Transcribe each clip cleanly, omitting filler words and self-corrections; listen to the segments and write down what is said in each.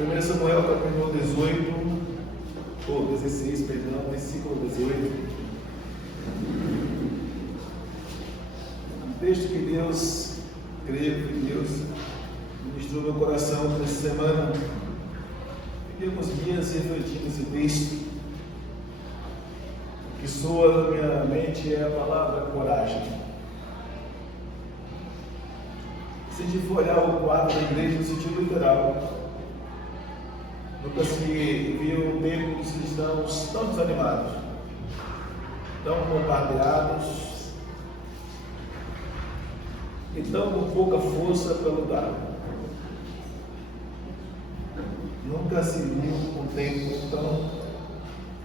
1 Samuel capítulo 18, ou 16, perdão, versículo 18. Um texto que Deus, creio que Deus ministrou meu coração nessa semana. Fiquei alguns dias refletindo esse texto. O que soa na minha mente é a palavra coragem. Se a gente for olhar o quadro da igreja no sentido literal, nunca se viu um tempo dos cristãos tão desanimados, tão bombardeados e tão com pouca força para lutar. Nunca se viu um tempo tão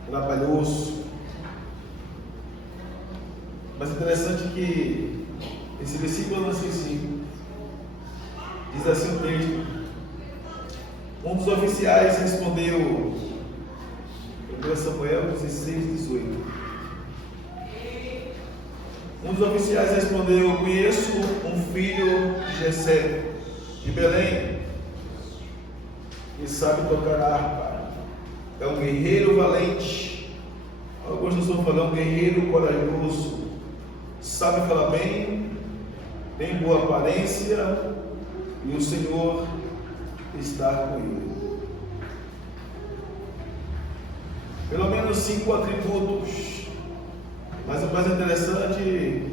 trabalhoso. Mas é interessante que esse versículo 5 diz assim o texto: um dos oficiais respondeu, 1 Samuel 16, 18. Um dos oficiais respondeu: conheço um filho de Jessé, de Belém, que sabe tocar harpa. É um guerreiro valente. Alguns nós estão falando, um guerreiro corajoso. Sabe falar bem, tem boa aparência, e o Senhor está com ele. Pelo menos 5 atributos. Mas o mais interessante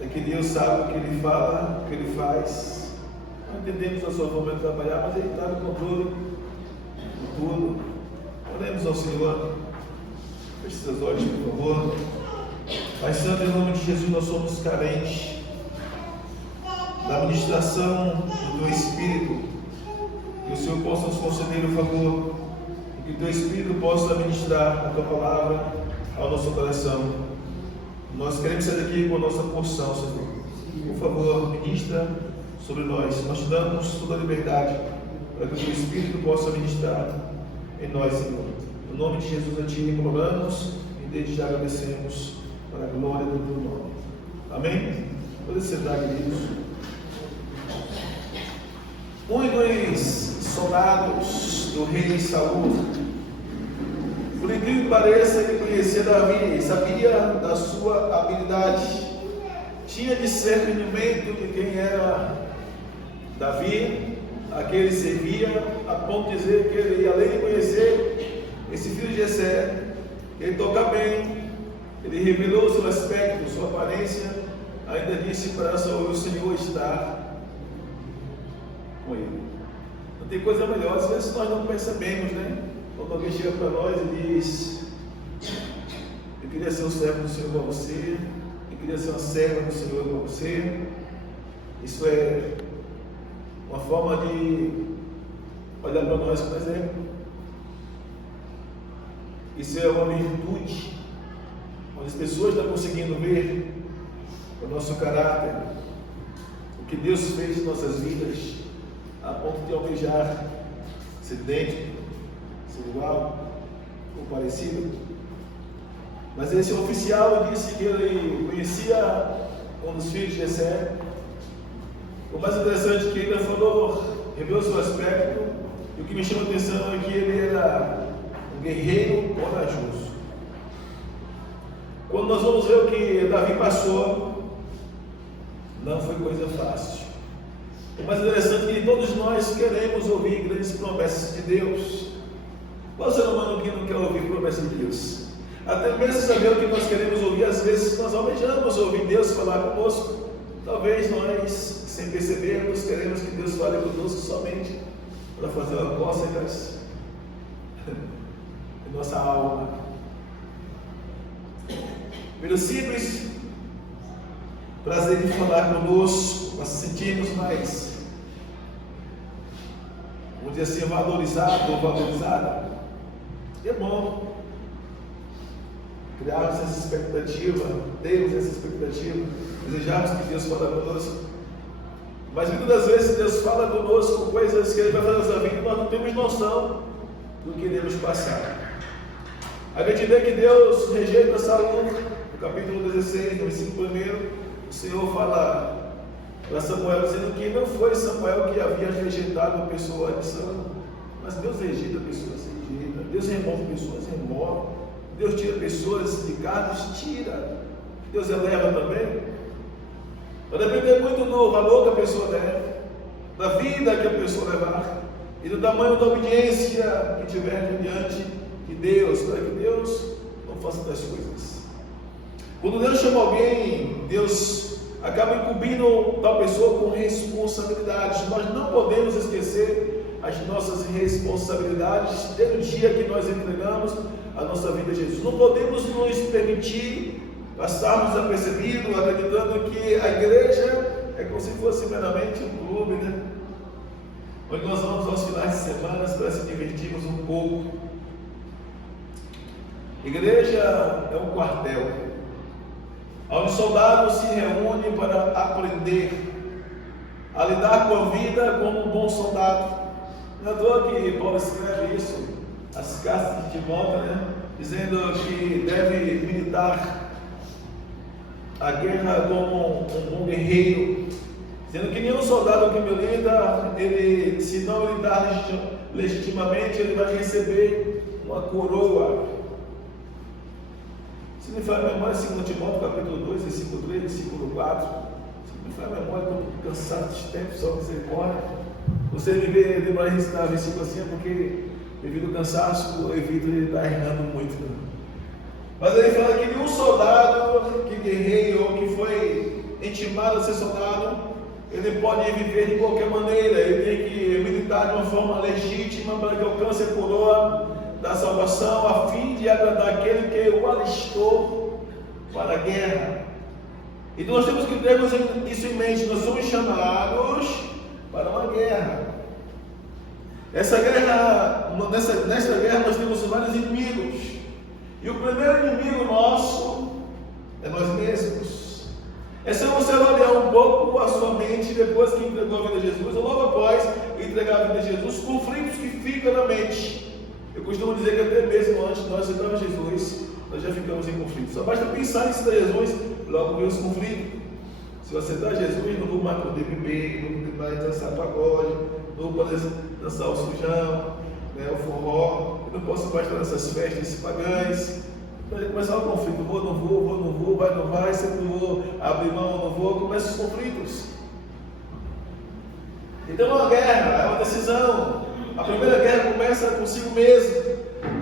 é que Deus sabe o que Ele fala, o que Ele faz. Não entendemos a sua forma de trabalhar, mas Ele está no controle de tudo. Oremos ao Senhor. Feche seus olhos, por favor. Pai Santo, em nome de Jesus, nós somos carentes da ministração do Teu Espírito. Que o Senhor possa nos conceder o favor, e que o Teu Espírito possa ministrar a Tua palavra ao nosso coração. Nós queremos sair daqui com a nossa porção, Senhor. Por favor, ministra sobre nós. Nós te damos toda a liberdade para que o Teu Espírito possa ministrar em nós, Senhor. No nome de Jesus, a Ti imploramos e desde já agradecemos para a glória do Teu nome. Amém? Pode sentar, queridos. Um dos soldados do rei Saul, por incrível que pareça, ele conhecia Davi, sabia da sua habilidade, tinha discernimento de quem era Davi, a quem ele servia, a ponto de dizer que ele, além de conhecer esse filho de Jessé, ele toca bem, ele revelou seu aspecto, sua aparência, ainda disse para Saul: o Senhor está com ele. Não tem coisa melhor, às vezes nós não percebemos, né? Quando alguém chega para nós e diz: eu queria ser um servo do Senhor igual a você, eu queria ser uma serva do Senhor igual a você. Isso é uma forma de olhar para nós como exemplo. Isso é uma virtude, onde as pessoas estão conseguindo ver o nosso caráter, o que Deus fez em nossas vidas, a ponto de almejar ser idêntico, ser igual ou parecido. Mas esse oficial disse que ele conhecia um dos filhos de Jessé. O mais interessante é que ele ainda falou, revelou seu aspecto, e o que me chama a atenção é que ele era um guerreiro corajoso. Quando nós vamos ver o que Davi passou, não foi coisa fácil. O mais interessante é que todos nós queremos ouvir grandes promessas de Deus. Qual ser humano que não quer ouvir promessas de Deus? Até mesmo saber o que nós queremos ouvir, às vezes nós almejamos ouvir Deus falar conosco. Talvez nós, sem percebermos, queremos que Deus fale conosco somente para fazer uma cócegas em nossa alma. Pelo simples prazer de falar conosco, nós sentimos mais, vamos dizer assim, valorizado ou valorizada. E é bom criarmos essa expectativa, termos essa expectativa, desejarmos que Deus fale conosco. Mas muitas das vezes Deus fala conosco coisas que Ele vai fazer na nossa vida e nós não temos noção do que devemos passar. A gente vê que Deus rejeita Saul, no capítulo 16, no versículo 1, o Senhor fala para Samuel, dizendo que não foi Samuel que havia rejeitado a pessoa de Saul, mas Deus rejeita pessoas, rejeita. Deus remove pessoas, remove. Deus tira pessoas de cargos, tira. Deus eleva também. Vai depender muito do valor que a pessoa der, da vida que a pessoa levar e do tamanho da obediência que tiver diante de Deus, para que Deus não faça tais coisas. Quando Deus chama alguém, Deus acaba incumbindo tal pessoa com responsabilidades. Nós não podemos esquecer as nossas responsabilidades desde o dia que nós entregamos a nossa vida a Jesus. Não podemos nos permitir passarmos apercebidos, acreditando que a igreja é como se fosse meramente um clube, né? Onde nós vamos aos finais de semana para se divertirmos um pouco. Igreja é um quartel, onde soldados se reúnem para aprender a lidar com a vida como um bom soldado. Não é à toa que Paulo escreve isso, as cartas de Timóteo, né? Dizendo que deve militar a guerra como um bom guerreiro, dizendo que nenhum soldado que milita, ele, se não militar legitimamente, ele vai receber uma coroa. Se me faz a memória, 2 Timóteo capítulo 2, versículo 3, versículo 4. Se me faz a memória, estou cansado de tempo, só misericórdia. Você me vê demorar a recitar versículo assim, porque devido ao cansaço, eu evito de estar errando muito. Mas ele fala que nenhum soldado que guerreia ou que foi intimado a ser soldado, ele pode viver de qualquer maneira. Ele tem que militar de uma forma legítima para que alcance a coroa da salvação, a fim de agradar aquele que o alistou para a guerra. Então nós temos que ter isso em mente. Nós somos chamados para uma guerra. Nesta guerra nós temos vários inimigos. E o primeiro inimigo nosso é nós mesmos. É só você olhar um pouco a sua mente depois que entregou a vida a Jesus, ou logo após entregar a vida a Jesus, os conflitos que ficam na mente. Eu costumo dizer que até mesmo antes de nós aceitarmos Jesus, nós já ficamos em conflito. Só basta pensar em aceitar Jesus, logo vem os conflitos. Se eu aceitar Jesus, não vou mais poder beber, não vou poder mais dançar pagode, não vou poder dançar o sujão, o forró, eu não posso mais estar nessas festas pagãs. Vai começar o conflito, vou, não vou, vai, não vai, sempre não vou, abrir mão, não vou, começam os conflitos. Então é uma guerra, é uma decisão. A primeira guerra começa consigo mesmo,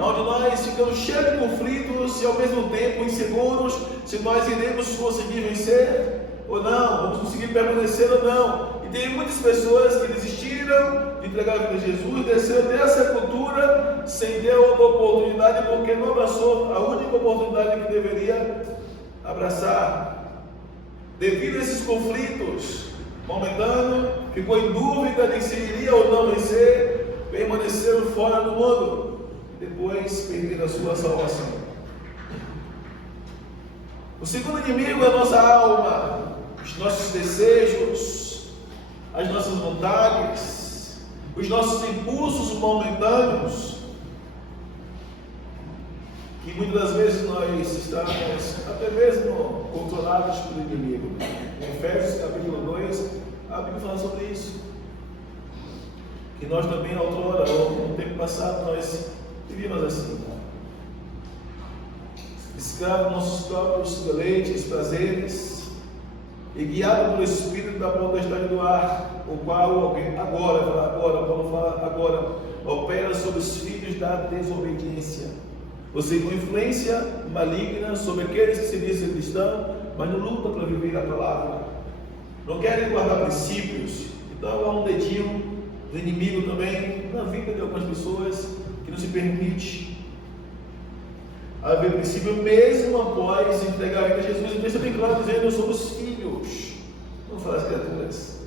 onde nós ficamos cheios de conflitos e ao mesmo tempo inseguros se nós iremos conseguir vencer ou não, vamos conseguir permanecer ou não. E tem muitas pessoas que desistiram de entregar a vida a Jesus, desceram dessa cultura sem ter outra oportunidade, porque não abraçou a única oportunidade que deveria abraçar. Devido a esses conflitos momentâneos, ficou em dúvida de se iria ou não vencer, permaneceram fora do mundo e depois perderam a sua salvação. O segundo inimigo é a nossa alma, os nossos desejos, as nossas vontades, os nossos impulsos momentâneos, que muitas das vezes nós estamos até mesmo controlados pelo inimigo. Em Efésios capítulo 2, a Bíblia fala sobre isso. Que nós também, outrora, ou no tempo passado, nós vivíamos assim. Escravos nossos próprios deleites, prazeres, e guiado pelo Espírito da potestade do ar, o qual alguém, Paulo fala agora, opera sobre os filhos da desobediência. Ou seja, uma influência maligna sobre aqueles que se dizem cristãos, mas não lutam para viver a palavra. Não querem guardar princípios. Então há um dedinho do inimigo também na vida de algumas pessoas que não se permite haver princípio mesmo após entregar a vida a Jesus. Então isso é bem claro dizendo: nós somos filhos, não fala as criaturas,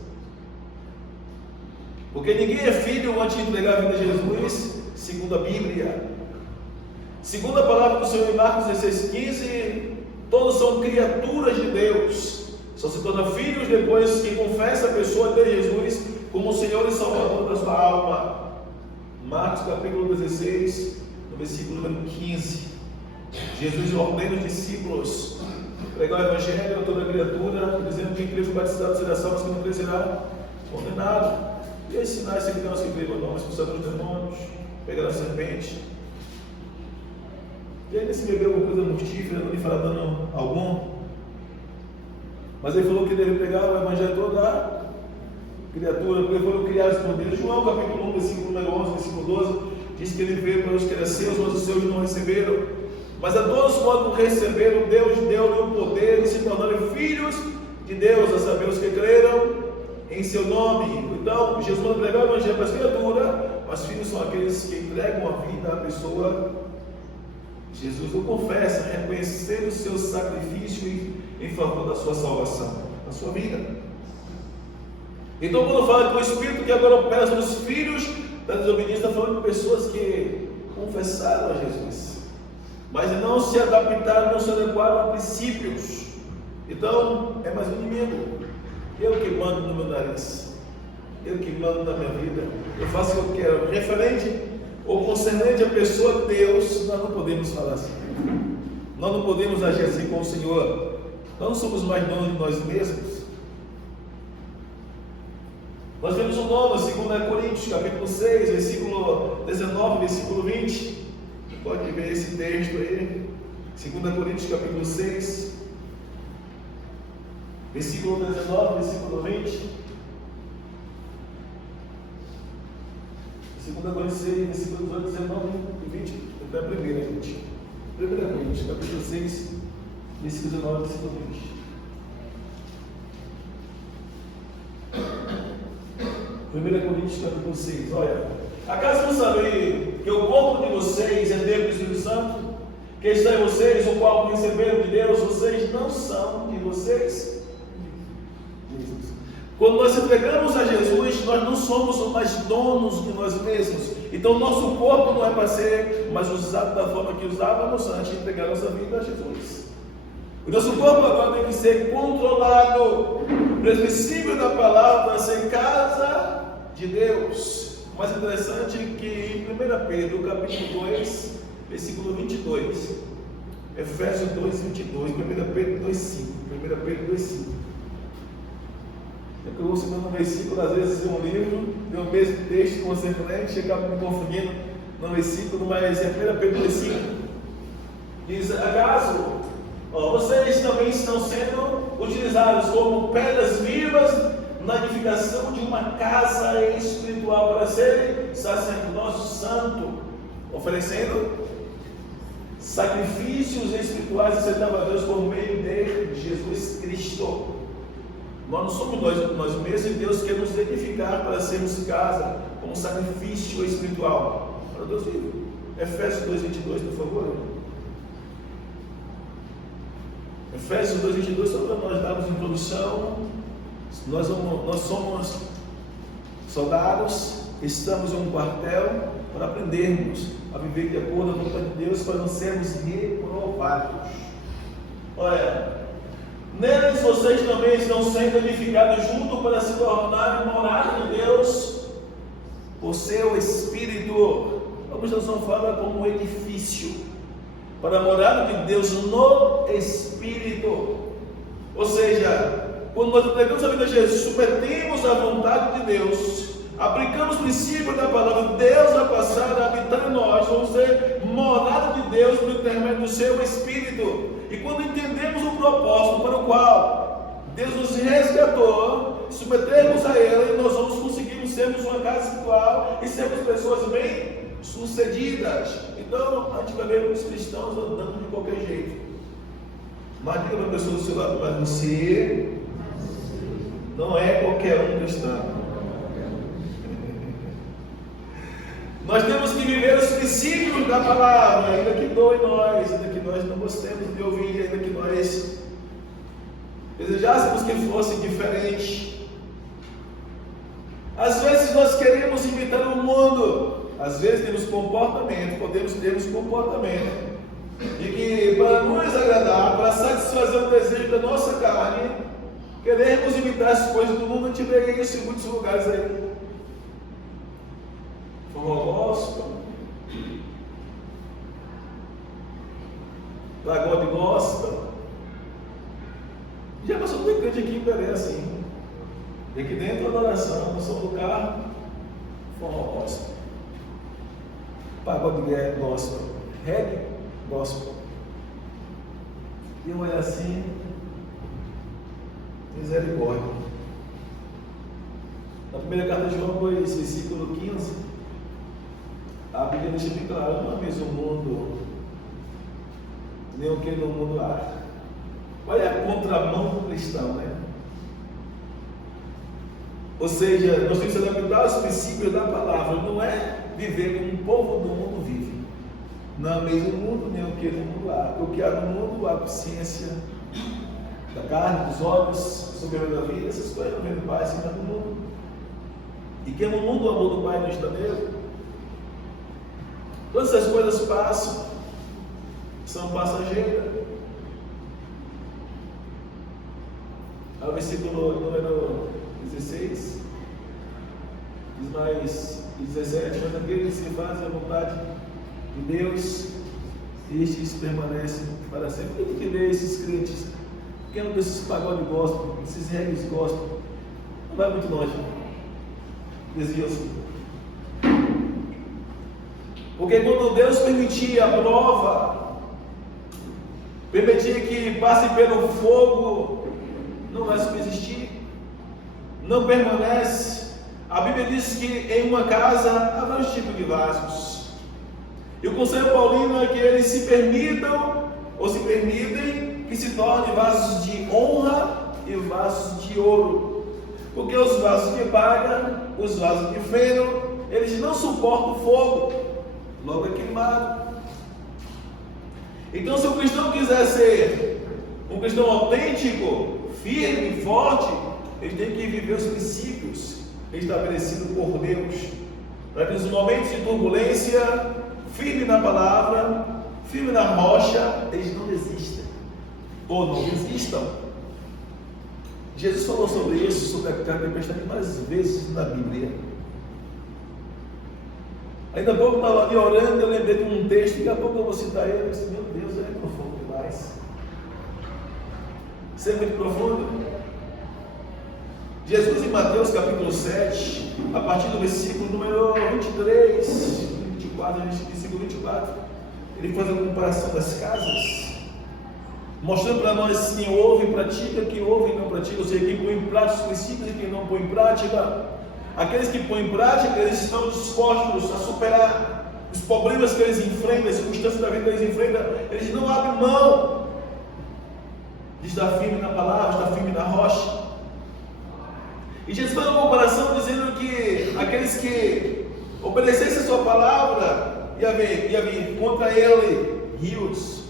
porque ninguém é filho antes de entregar a vida a Jesus, segundo a Bíblia. Segundo a palavra do Senhor em Marcos 16:15, todos são criaturas de Deus, só se tornam filhos depois que confessa a pessoa de Jesus como o Senhor e Salvador da sua alma. Marcos capítulo 16, no versículo número 15. Jesus ordena os discípulos pregar o Evangelho a toda criatura, dizendo que quem crê e batizado será salvo, mas quem não crê será condenado. E esses sinais seguirão os que creem no nome, expulsarão os demônios, pegarão a serpente. E ainda se bebeu alguma coisa mortífera, não lhe fará dano algum. Mas ele falou que deve pregar o Evangelho toda a criatura, porque foram criados por Deus. João capítulo 1, versículo número 11, versículo 12, diz que ele veio para os que eram seus, mas os seus não receberam. Mas a todos quanto receberam, Deus deu-lhe o poder de se tornarem filhos de Deus, a saber, os que creram em seu nome. Então, Jesus manda pregar o Evangelho para as criaturas, mas filhos são aqueles que entregam a vida à pessoa. Jesus o confessa, reconhecer o seu sacrifício em favor da sua salvação, da sua vida. Então, quando fala que o Espírito que agora opera sobre os filhos da desobediência, está falando de pessoas que confessaram a Jesus, mas não se adaptaram, não se adequaram a princípios. Então, é mais um inimigo. Eu que mando no meu nariz, eu que mando na minha vida, eu faço o que eu quero. Referente ou concernente a pessoa de Deus, nós não podemos falar assim. Nós não podemos agir assim com o Senhor. Nós não somos mais donos de nós mesmos. Nós vemos o nome, 2 Coríntios, capítulo 6, versículo 19, versículo 20. Pode ver esse texto aí. 2 Coríntios, capítulo 6, versículo 19, versículo 20. 2 Coríntios 6, versículo 19 e 20. É a primeira, gente. 1 Coríntios, capítulo 6, versículo 19, versículo 20. 1 Coríntios, capítulo 6. Olha, acaso não sabem que o corpo de vocês é templo do Espírito Santo, que está em vocês, o qual receberam de Deus, vocês não são de vocês? Quando nós entregamos a Jesus, nós não somos mais donos de nós mesmos. Então, nosso corpo não é para ser mais usado da forma que usávamos antes de entregar nossa vida a Jesus. O nosso corpo agora tem que ser controlado, prescritível da palavra, ser casa de Deus. O mais interessante é que em 1 Pedro, capítulo 2, versículo 22, Efésios 2, 22, 1 Pedro 2, 5, 1 Pedro 2, 5. Eu vou citando um versículo, às vezes um livro, tem o mesmo texto com você frente, acaba me confundindo no versículo, mas é 1 Pedro 2,5. Diz: acaso vocês também estão sendo utilizados como pedras vivas na edificação de uma casa espiritual para serem sacerdócio santo, oferecendo sacrifícios espirituais aceitáveis a Deus por meio de Jesus Cristo. Nós não somos nós mesmos, e Deus quer nos edificar para sermos casa, como sacrifício espiritual para Deus vivo. Efésios 2,22, por favor. Efésios 2,22, só para nós darmos introdução. Nós somos soldados, estamos em um quartel para aprendermos a viver de acordo com a vontade de Deus, para não sermos reprovados. Olha, neles vocês também estão sendo edificados junto para se tornarem morada de Deus por seu Espírito. Alguns traduções falam como um edifício para a morada de Deus no Espírito. Ou seja, quando nós entregamos a vida a Jesus, submetemos à vontade de Deus, aplicamos o princípio da palavra, Deus vai passar a habitar em nós, vamos ser morada de Deus por intermédio do seu Espírito. E quando entendemos o propósito para o qual Deus nos resgatou, submetemos a Ele, nós vamos conseguir sermos uma casa espiritual e sermos pessoas bem sucedidas. Então, a gente vai ver os cristãos andando de qualquer jeito. Mas diga para a pessoa do seu lado: mas você não é qualquer um cristão. Nós temos que viver os princípios da palavra, ainda que doe nós, ainda que nós não gostemos de ouvir, ainda que nós desejássemos que fosse diferente. Às vezes nós queremos imitar o mundo, às vezes temos comportamento, podemos termos comportamento, e que para nos agradar, para satisfazer o desejo da nossa carne, queremos imitar as coisas do mundo. A gente vê isso em muitos lugares aí. Forró gospel, pagode gospel. Já passou tem crente aqui em Belém assim. E aqui dentro da adoração, no som do carro, forró gospel. Pagode gospel. Reggae gospel. E eu olho assim, misericórdia. Na primeira carta de João 2, versículo 15, a Bíblia deixa bem claro: não ameis o mundo, nem o que no mundo há. Olha a contramão do cristão, né? Ou seja, nós temos que adaptar os princípios da palavra, não é viver como o povo do mundo vive. Não ameis o mundo, nem o que no mundo há. O que há no mundo, a consciência da carne, dos olhos, soberano da vida, essas coisas não vêm do Pai, assim, do mundo. E quem no mundo, o amor do Pai não está nele. Todas essas coisas passam, são passageiras. Ao versículo número 16, diz mais 17: mas aqueles que fazem a vontade de Deus, estes permanecem para sempre. Tem que ver esses crentes, quem não desses pagode gospel, esses reggae gospel, não vai muito longe, desvia-se. Porque quando Deus permitia a prova, permitia que passe pelo fogo, não vai subsistir, não permanece. A Bíblia diz que em uma casa há vários tipos de vasos. E o conselho paulino é que eles se permitam, ou se permitem, que se tornem vasos de honra e vasos de ouro. Porque os vasos de palha, os vasos de feno, eles não suportam o fogo, logo é queimado. Então, se o cristão quiser ser um cristão autêntico, firme e forte, ele tem que viver os princípios estabelecidos por Deus, para que nos momentos de turbulência, firme na palavra, firme na rocha, eles não desistam, ou não desistam. Jesus falou sobre isso, sobre a tempestade, várias vezes na Bíblia. Ainda há pouco eu estava ali orando, eu lembrei de um texto, daqui a pouco eu vou citar ele, eu disse: meu Deus, é profundo demais. Isso é muito profundo. Jesus, em Mateus capítulo 7, a partir do versículo número 23, 24, versículo 24, ele faz a comparação das casas, mostrando para nós quem ouve e pratica, quem ouve e não pratica, ou seja, quem põe em prática os princípios e quem não põe em prática. Aqueles que põem em prática, eles estão dispostos a superar os problemas que eles enfrentam, as circunstâncias da vida que eles enfrentam, eles não abrem mão de estar firme na palavra, estar firme na rocha. E Jesus faz uma comparação dizendo que aqueles que obedecessem a sua palavra, ia vir contra ele rios,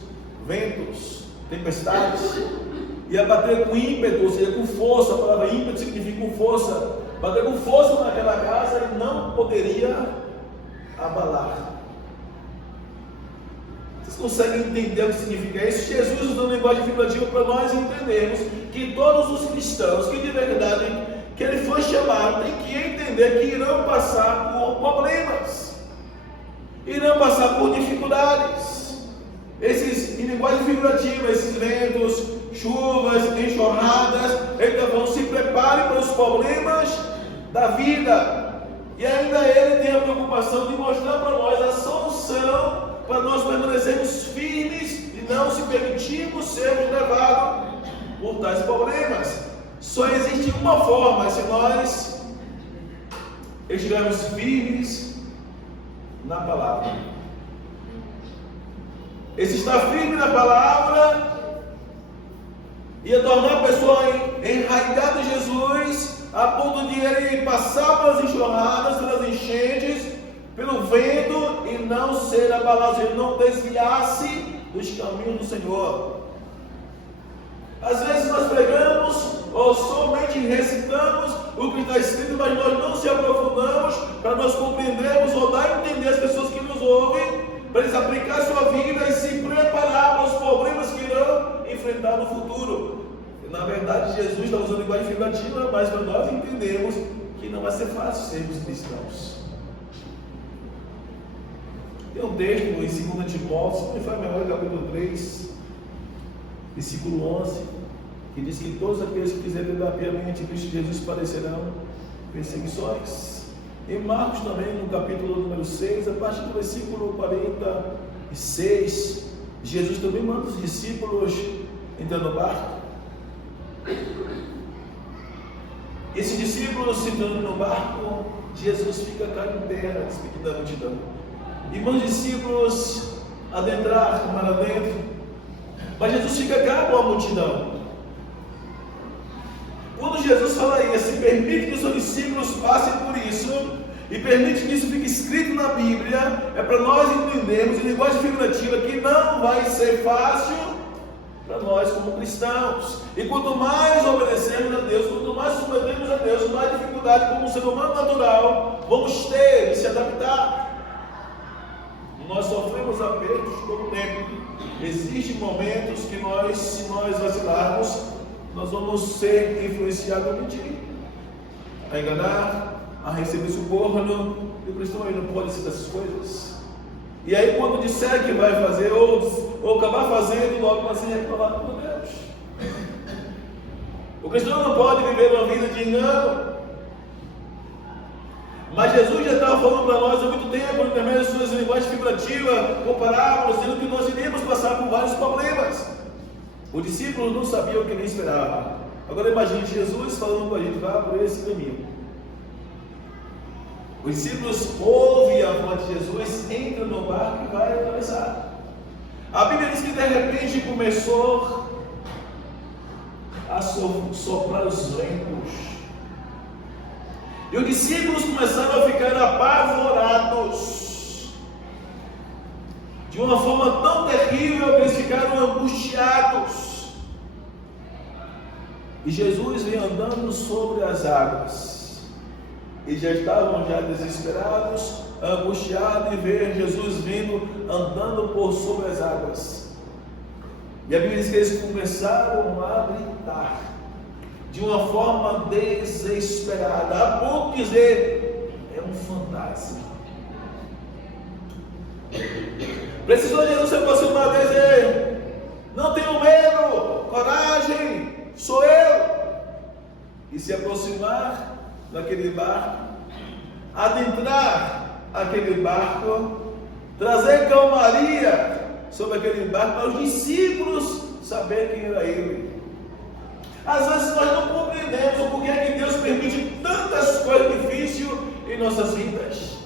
ventos, tempestades, ia bater com ímpeto, ou seja, com força. A palavra ímpeto significa com força. Bater com força naquela casa e não poderia abalar. Vocês conseguem entender o que significa isso? Jesus usou linguagem figurativa para nós entendermos que todos os cristãos que de verdade que ele foi chamado têm que entender que irão passar por problemas, irão passar por dificuldades. Esses, em linguagem figurativa, esses ventos, chuvas, enxurradas, então vão se preparem para os problemas da vida. E ainda ele tem a preocupação de mostrar para nós a solução para nós permanecermos firmes e não se permitirmos sermos levados por tais problemas. Só existe uma forma: se nós estivermos firmes na palavra. Esse estar firme na palavra ia tornar a pessoa enraizada em Jesus, a ponto de ele passar pelas enxurradas, pelas enchentes, pelo vento e não ser abalado, ele não desviasse dos caminhos do Senhor. Às vezes nós pregamos ou somente recitamos o que está escrito, mas nós não se aprofundamos para nós compreendermos ou dar a entender às pessoas que nos ouvem, para eles aplicar a sua vida e se preparar para os problemas que irão enfrentar no futuro. E, na verdade, Jesus está usando linguagem figurativa, mas para nós entendermos que não vai ser fácil sermos cristãos. Tem um texto em 2 Timóteo, se não me faz memória, capítulo 3, versículo 11, que diz que todos aqueles que quiserem andar piamente em Cristo Jesus padecerão perseguições. Em Marcos também, no capítulo número 6, a partir do versículo 46, Jesus também manda os discípulos entrar no barco. Esses discípulos entrando no barco, Jesus fica cá em terra, despedido da multidão. E manda os discípulos adentrar, mar adentro. Mas Jesus fica cá com a multidão. Quando Jesus fala isso, permite que os seus discípulos passem por isso, e permite que isso fique escrito na Bíblia, é para nós entendermos em linguagem figurativa que não vai ser fácil para nós como cristãos. E quanto mais obedecemos a Deus, quanto mais submetemos a Deus, mais dificuldade como um ser humano natural vamos ter de se adaptar. Nós sofremos apertos todo o tempo. Existem momentos que nós, se nós vacilarmos, nós vamos ser influenciados a mentir, a enganar, a receber suborno. E o cristão aí não pode ser dessas coisas. E aí quando disser que vai fazer ou acabar fazendo, logo vai ser reprovado por Deus. O cristão não pode viver uma vida de engano. Mas Jesus já estava falando para nós há muito tempo, também as suas linguagens figurativas, com parábolas, dizendo que nós iríamos passar por vários problemas. Os discípulos não sabiam o que ele esperava. Agora imagine Jesus falando com a gente, vá por esse caminho. Os discípulos ouvem a voz de Jesus, entram no barco e vai atravessar. A Bíblia diz que de repente começou a soprar os ventos. E os discípulos começaram a ficar apavorados, de uma forma tão terrível que eles ficaram angustiados. E Jesus vem andando sobre as águas. E já estavam desesperados, angustiados, e ver Jesus vindo andando por sobre as águas. E a Bíblia diz que eles começaram a gritar de uma forma desesperada, a ponto de dizer: é um fantasma. Precisou Jesus se aproximar deles e dizer: não tenham medo, coragem, sou eu. E se aproximar daquele barco, adentrar aquele barco, trazer calmaria sobre aquele barco para os discípulos saberem quem era ele. Às vezes nós não compreendemos o porquê que Deus permite tantas coisas difíceis em nossas vidas.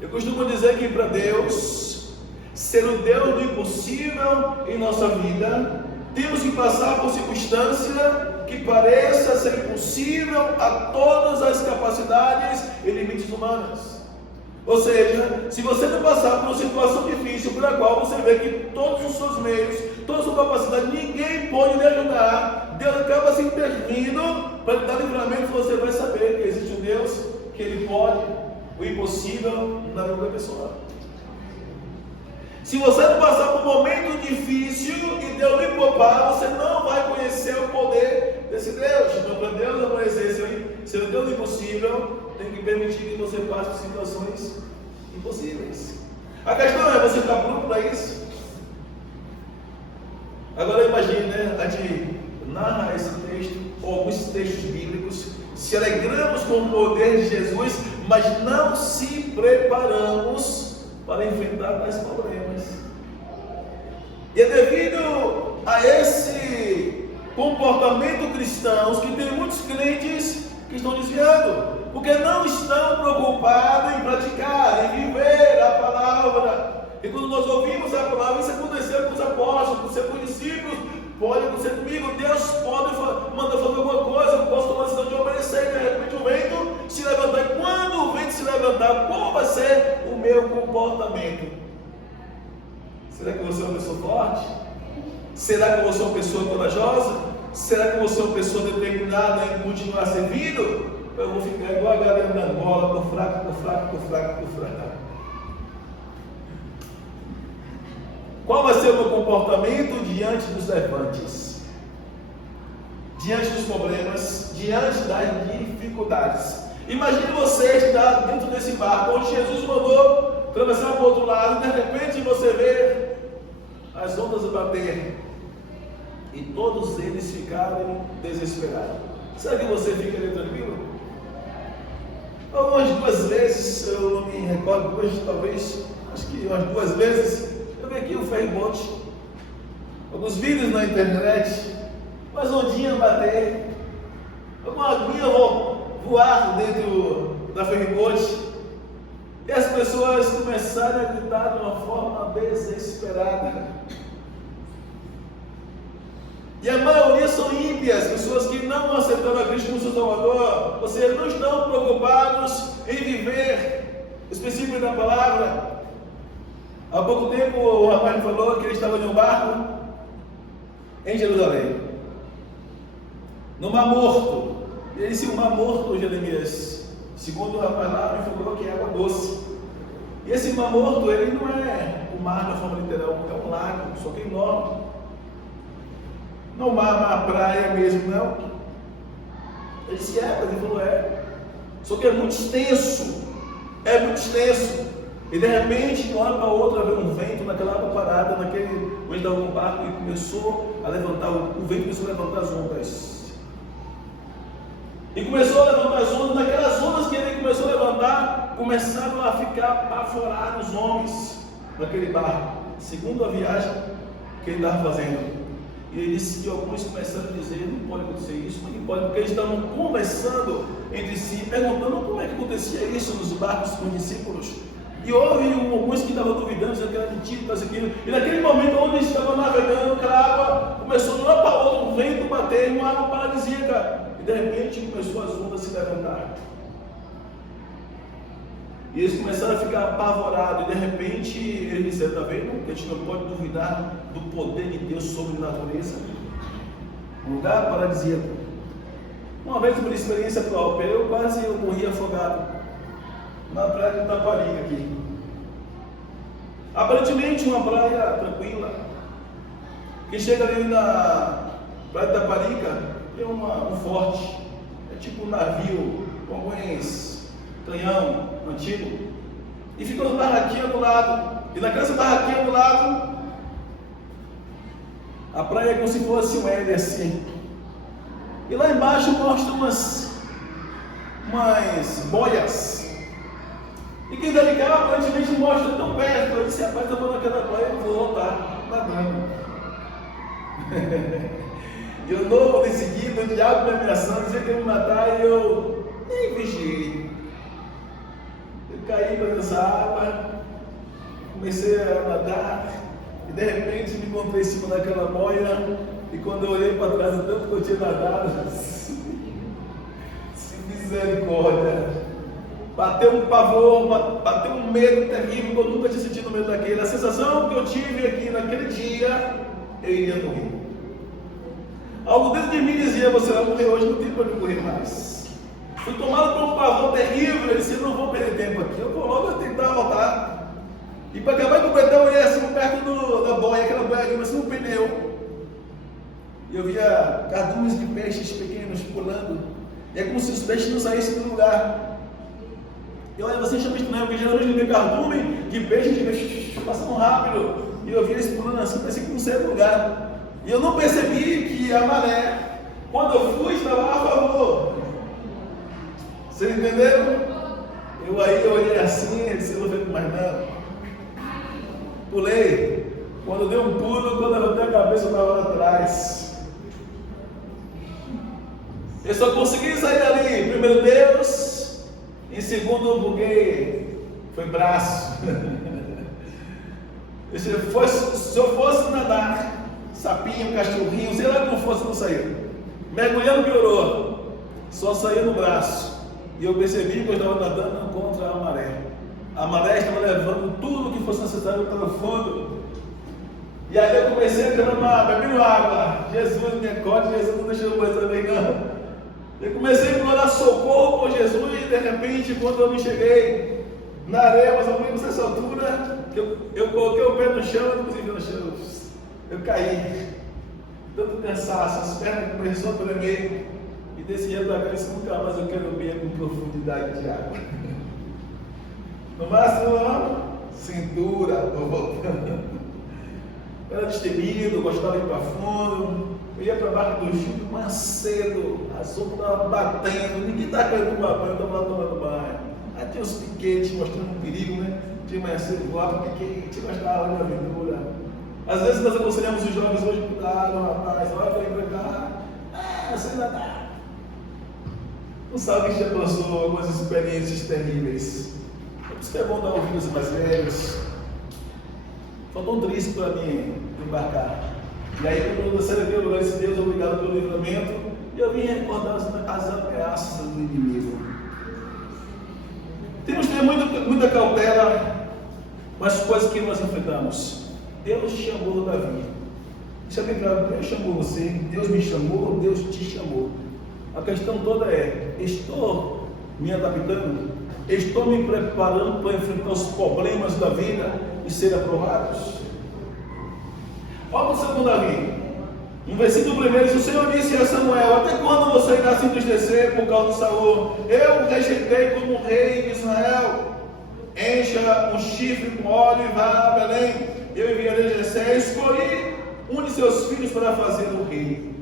Eu costumo dizer que para Deus ser o Deus do impossível em nossa vida, temos que passar por circunstância que pareça ser impossível a todas as capacidades e limites humanas. Ou seja, se você não passar por uma situação difícil, por a qual você vê que todos os seus meios, toda a sua capacidade, ninguém pode lhe ajudar, Deus acaba se intervindo para lhe dar livramento. Você vai saber que existe um Deus que Ele pode o impossível na vida da pessoa. Se você não passar por um momento difícil e Deus lhe poupar, você não vai conhecer o poder desse Deus. Então, para Deus aparecer ser o Deus impossível, tem que permitir que você passe por situações impossíveis. A questão é: você está pronto para isso? Agora imagine, né? A gente narra esse texto, ou alguns textos bíblicos, se alegramos com o poder de Jesus, mas não se preparamos para enfrentar tais problemas. E é devido a esse comportamento cristão que tem muitos crentes que estão desviando, porque não estão preocupados em praticar, em viver a palavra. E quando nós ouvimos a palavra, isso aconteceu com os apóstolos, com os discípulos, pode acontecer comigo. Deus pode mandar fazer alguma coisa, eu posso tomar a decisão de obedecer, e de repente o vento se levantar. E quando o vento se levantar, qual vai ser o meu comportamento? Será que você é uma pessoa forte? Será que você é uma pessoa corajosa? Será que você é uma pessoa determinada em continuar servindo? Eu vou ficar igual a galera da Angola: estou fraco, estou fraco, estou fraco, estou fraco. Qual vai ser o meu comportamento diante dos levantes? Diante dos problemas, diante das dificuldades. Imagine você estar dentro desse barco, onde Jesus mandou atravessar para o outro lado, e de repente você vê as ondas bater. E todos eles ficaram desesperados. Será que você fica ali tranquilo? Umas 2 vezes, eu não me recordo hoje, talvez, acho que umas 2 vezes, eu vi aqui o ferryboat, alguns vídeos na internet, umas ondinhas bater, alguma aguinha voar dentro da ferryboat, e as pessoas começaram a gritar de uma forma desesperada. E a maioria são ímpias, pessoas que não aceitaram a Cristo como seu Salvador. Ou seja, não estão preocupados em viver os princípios da palavra. Há pouco tempo o rapaz me falou que ele estava em um barco em Jerusalém, no Mar Morto. E ele disse: o Mar Morto, Jeremias, segundo o rapaz lá, me falou que é água doce. E esse Mar Morto, ele não é o mar de uma forma literal, é um lago, só que é enorme. Não uma praia mesmo, não. Ele disse: mas ele falou: só que é muito extenso, e de repente, de uma hora para outra, veio um vento naquela água parada, onde estava um barco, e começou a levantar, o vento começou a levantar as ondas, e começou a levantar as ondas. Naquelas ondas que ele começou a levantar, começaram a ficar apavorados os homens naquele barco, segundo a viagem que ele estava fazendo. E ele disse que alguns começaram a dizer: não pode acontecer isso, não pode, porque eles estavam conversando entre si, perguntando como é que acontecia isso nos barcos com os discípulos. E houve alguns que estavam duvidando, dizendo que era mentira, mas aquilo. E naquele momento, onde eles estavam navegando, aquela água começou de uma para outra, um vento bater em uma água paradisíaca. E de repente começou as ondas a se levantar. E eles começaram a ficar apavorados, e de repente eles disseram: está vendo? Que a gente não pode duvidar do poder de Deus sobre a natureza. Um lugar paradisíaco. Uma vez, por experiência própria, eu quase morri afogado na praia de Taparica aqui. Aparentemente uma praia tranquila, que chega ali na praia de Taparica, tem um forte, é tipo um navio com alguns canhão antigo, e fica uma barraquinha do lado, e naquela barraquinha do lado, a praia é como se fosse um L assim, e lá embaixo mostra umas boias, e quem está ligado aparentemente mostra tão perto. Eu disse: rapaz, eu vou naquela praia, eu vou voltar nadando. E o novo em seguida, o diabo me ameaçando, dizia que ia me matar, e eu nem vigiei. Eu caí para essa água, comecei a nadar, e de repente me encontrei em cima daquela boia, e quando eu olhei para trás, o tanto que eu tinha nadado, misericórdia, bateu um pavor, bateu um medo terrível, que eu nunca tinha sentido medo daquele. A sensação que eu tive aqui naquele dia, eu iria morrer. Algo dentro de mim dizia: você vai morrer hoje, não tem para me correr mais. Fui tomado por um pavor terrível. Eu disse: eu não vou perder tempo aqui, eu vou logo tentar voltar. E para acabar de completar, eu ia assim perto da boia, aquela boia ali, mas um pneu. E eu via cardumes de peixes pequenos pulando, e é como se os peixes não saíssem do lugar. Eu olhava assim, chama estranho, porque geralmente eu via cardume de peixes passando rápido, e eu via eles pulando assim, parecia que não saía do lugar. E eu não percebi que a maré, quando eu fui, estava a favor. Vocês entenderam? Eu olhei assim, e disse: eu não vejo mais não. Pulei. Quando dei um pulo, quando eu levantei a cabeça, eu estava lá atrás. Eu só consegui sair dali, primeiro Deus, em segundo porque foi braço. Se eu fosse nadar, sapinho, cachorrinho, sei lá como fosse, não saía. Mergulhando piorou, só saía no braço. E eu percebi que eu estava nadando contra a maré. A maré estava levando tudo que fosse necessário para o fundo. E aí eu comecei a clamar, bebendo água: Jesus, me acorde, Jesus, não deixa eu morrer também não. Eu comecei a implorar socorro por Jesus, e de repente, quando eu me cheguei na areia, mais ou menos nessa altura, eu coloquei o pé no chão, eu não consegui no chão. Eu caí, tanto cansaço, as pernas começaram a tremer, e desse dia para cá eu disse: nunca mais eu quero ver com profundidade de água. No máximo, cintura, estou voltando. Eu era destemido, gostava de ir para fundo, Eu ia para baixo do Chico mais cedo, as outras estavam batendo, ninguém estava querendo tomar banho, eu estava lá tomando banho. Aí tinha os piquetes mostrando um perigo, né? Tinha mais cedo voava piquete, mas estava na aventura. Às vezes nós aconselhamos os jovens hoje, cuidado, rapaz, olha para ir para cá, você ainda dá. Não sabe que já passou algumas experiências terríveis. Por isso que é bom dar ouvidos mais velhos. Faltou um triste para mim embarcar. E aí, quando eu celebrei o lugar de Deus, obrigado pelo livramento, e eu vim recordar as ameaças do inimigo. Temos que ter muita cautela com as coisas que nós enfrentamos. Deus chamou Davi. Deixa bem claro, Deus chamou você, Deus me chamou, Deus te chamou. A questão toda é: estou me adaptando? Estou me preparando para enfrentar os problemas da vida e ser aprovados? Olha o que aconteceu com Davi. No versículo 1 diz: o Senhor disse a Samuel: até quando você irá se entristecer por causa de Saul? Eu o rejeitei como rei de Israel. Encha um chifre com óleo e vá a Belém. Eu enviarei Jessé. Escolhi um de seus filhos para fazer o rei.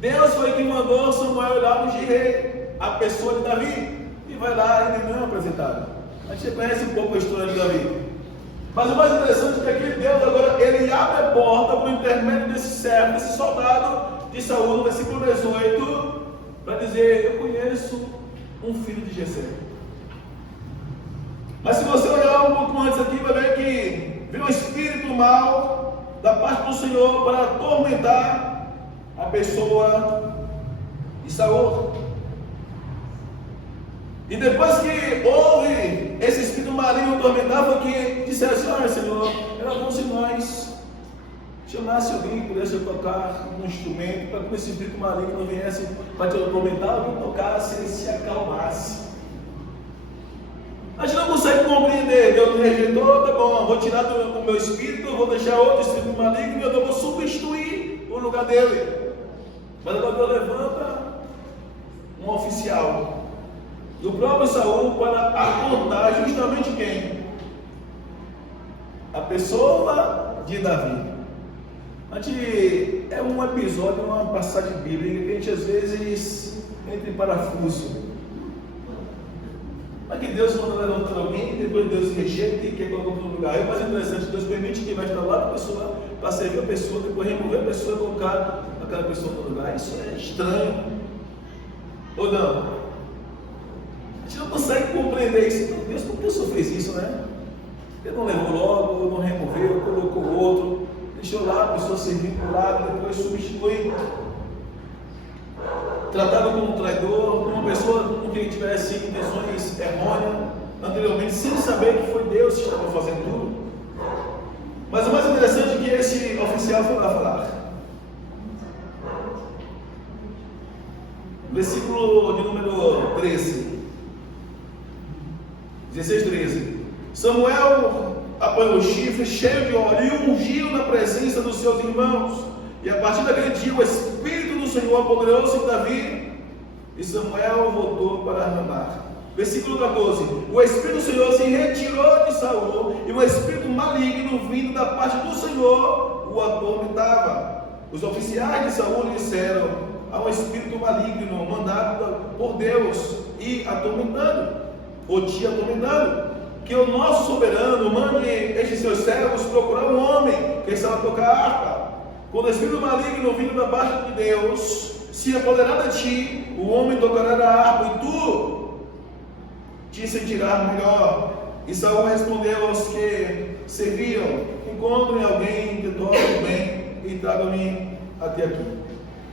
Deus foi quem mandou Samuel lá ungir rei, a pessoa de Davi. E vai lá, ele não é apresentado. A gente conhece um pouco a história de Davi. Mas o mais interessante é que Deus agora, ele abre a porta por intermédio desse servo, desse soldado de Saul, no versículo 18, para dizer: eu conheço um filho de Jessé. Mas se você olhar um pouco antes aqui, vai ver que veio um espírito mal da parte do Senhor para atormentar a pessoa de Saul. E depois que houve esse espírito maligno atormentar, foi que disseram assim: olha, Senhor, era bom se nós chamasse alguém que pudesse tocar um instrumento, para que esse espírito maligno não viesse para te atormentar, alguém tocasse e se acalmasse. A gente não consegue compreender. Deus me rejeitou, tá bom, vou tirar do meu espírito, vou deixar outro espírito maligno e eu vou substituir o lugar dele. Mas agora Deus levanta um oficial do próprio Saul para apontar justamente quem? A pessoa de Davi. É um episódio, uma passagem bíblica que a gente às vezes entra em parafuso. Mas que Deus manda levantar alguém, depois Deus rejeita e quer colocar em outro lugar. É o mais interessante: Deus permite que vai estar lá da pessoa para servir a pessoa, depois remover a pessoa e colocar aquela pessoa no lugar. Isso é estranho. Ou não? A gente não consegue compreender isso. Deus, por que o Senhor fez isso, né? Ele não levou logo, não removeu, colocou outro, deixou lá a pessoa servir por lado, depois substitui, tratado como um traidor, como uma pessoa com quem tivesse intenções errôneas anteriormente, sem saber que foi Deus que estava fazendo tudo. Mas o mais interessante é que esse oficial foi lá falar. Versículo de número 13. 16:13. Samuel apanhou o chifre cheio de óleo e ungiu na presença dos seus irmãos. E a partir daquele dia o Espírito do Senhor apoderou-se de Davi e Samuel voltou para Ramá. Versículo 14. O Espírito do Senhor se retirou de Saul e o espírito maligno vindo da parte do Senhor o atormentava. Os oficiais de Saul lhe disseram: há um espírito maligno mandado por Deus e atormentando, ou te atormentando, que o nosso soberano mande estes seus servos procurar um homem que sabe tocar harpa. Quando o espírito maligno vindo da parte de Deus se apoderar de ti, o homem tocará na harpa e tu te sentirás melhor. E Saul respondeu aos que serviam: encontrem alguém que toque bem e tragam-me até aqui.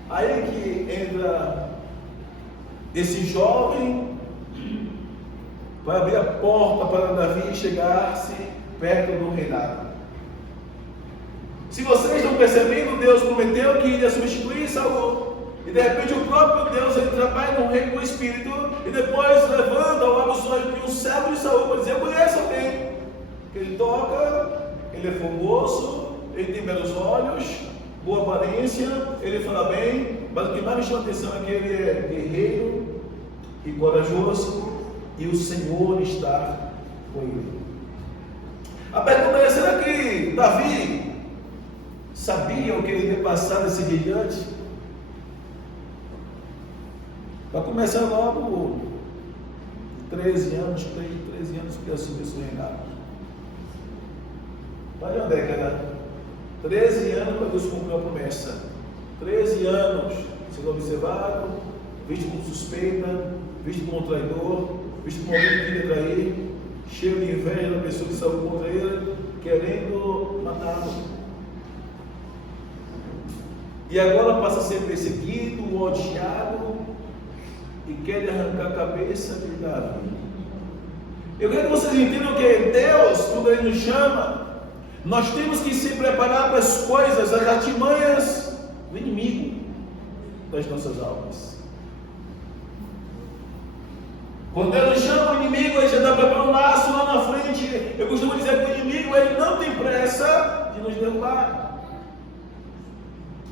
Aí que entra esse jovem para abrir a porta para Davi chegar-se perto do reinado. Se vocês estão percebendo, Deus prometeu que iria substituir Saul, e de repente o próprio Deus ele trabalha no reino do Espírito, e depois levanta ou abre os olhos de um servo de Saul para dizer: eu conheço alguém, que ele toca, ele é formoso, ele tem belos olhos, boa aparência, ele fala bem, mas o que mais me chama a atenção é que ele é guerreiro e corajoso, e o Senhor está com ele. A pergunta é: será que Davi sabiam que ele ia passar desse gigante. Para começar logo, 13 anos que ele assumiu seu reinado. Olha onde é que era? 13 anos para Deus cumprir a promessa. 13 anos sendo observado, visto como suspeita, visto como traidor, visto como alguém que queria trair, cheio de inveja da pessoa que saiu contra ele, querendo matá-lo. E agora passa a ser perseguido, odiado, e quer arrancar a cabeça de Davi. Eu quero que vocês entendam que Deus, quando Ele nos chama, nós temos que se preparar para as coisas, as artimanhas do inimigo das nossas almas. Quando Deus nos chama, o inimigo, ele já está preparando um laço lá na frente. Eu costumo dizer que o inimigo, ele não tem pressa de nos derrubar.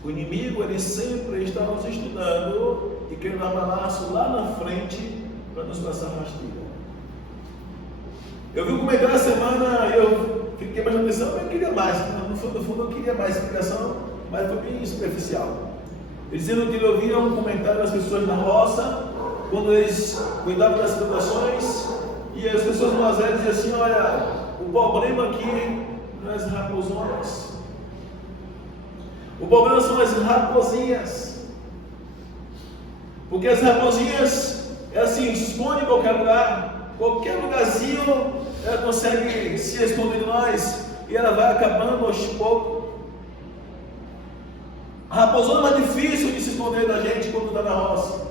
O inimigo, ele sempre está nos estudando e querendo dar um laço lá na frente para nos passar rasteira. Eu vi um comentário essa semana e eu fiquei prestando atenção, mas eu queria mais. No fundo eu queria mais explicação, mas foi bem superficial. Dizendo que ele ouvia um comentário das pessoas na roça, quando eles cuidavam das plantações, e as pessoas mais velhas diziam assim: olha, o problema aqui não é as raposonas, o problema são as raposinhas, porque as raposinhas, elas se escondem em qualquer lugarzinho, ela consegue se esconder de nós, e ela vai acabando aos poucos. A raposona é mais difícil de se esconder da gente quando está na roça.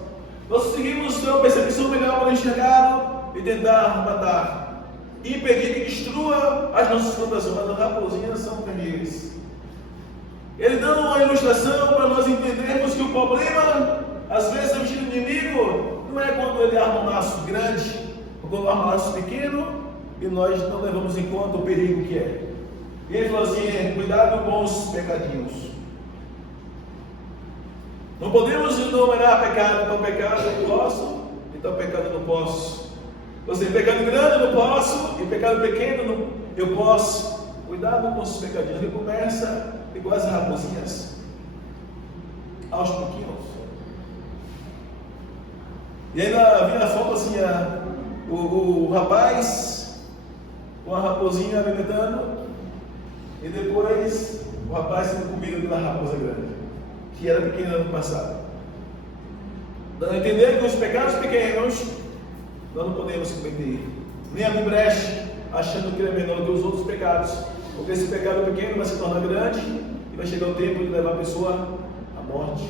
Nós conseguimos ter uma percepção melhor para enxergar e tentar matar, e impedir que destrua as nossas plantações, mas as raposinhas são terríveis. Ele dando uma ilustração para nós entendermos que o problema, às vezes, é o inimigo, não é quando ele arma um laço grande, ou quando arma um laço pequeno, e nós não levamos em conta o perigo que é. E ele falou assim: cuidado com os pecadinhos. Não podemos enumerar pecado, então pecado eu posso, então pecado eu não posso. Ou seja, pecado grande eu não posso, e pecado pequeno eu posso. Cuidado com os pecadinhos. Ele começa igual as raposinhas, aos pouquinhos. E ainda vinha na foto assim, o rapaz com a raposinha alimentando, e depois o rapaz sendo comido pela raposa grande, que era pequena no passado. Dando a entender que os pecados pequenos nós não podemos cometer, nem abrir brecha achando que ele é menor que os outros pecados, porque esse pecado pequeno vai se tornar grande e vai chegar o tempo de levar a pessoa à morte.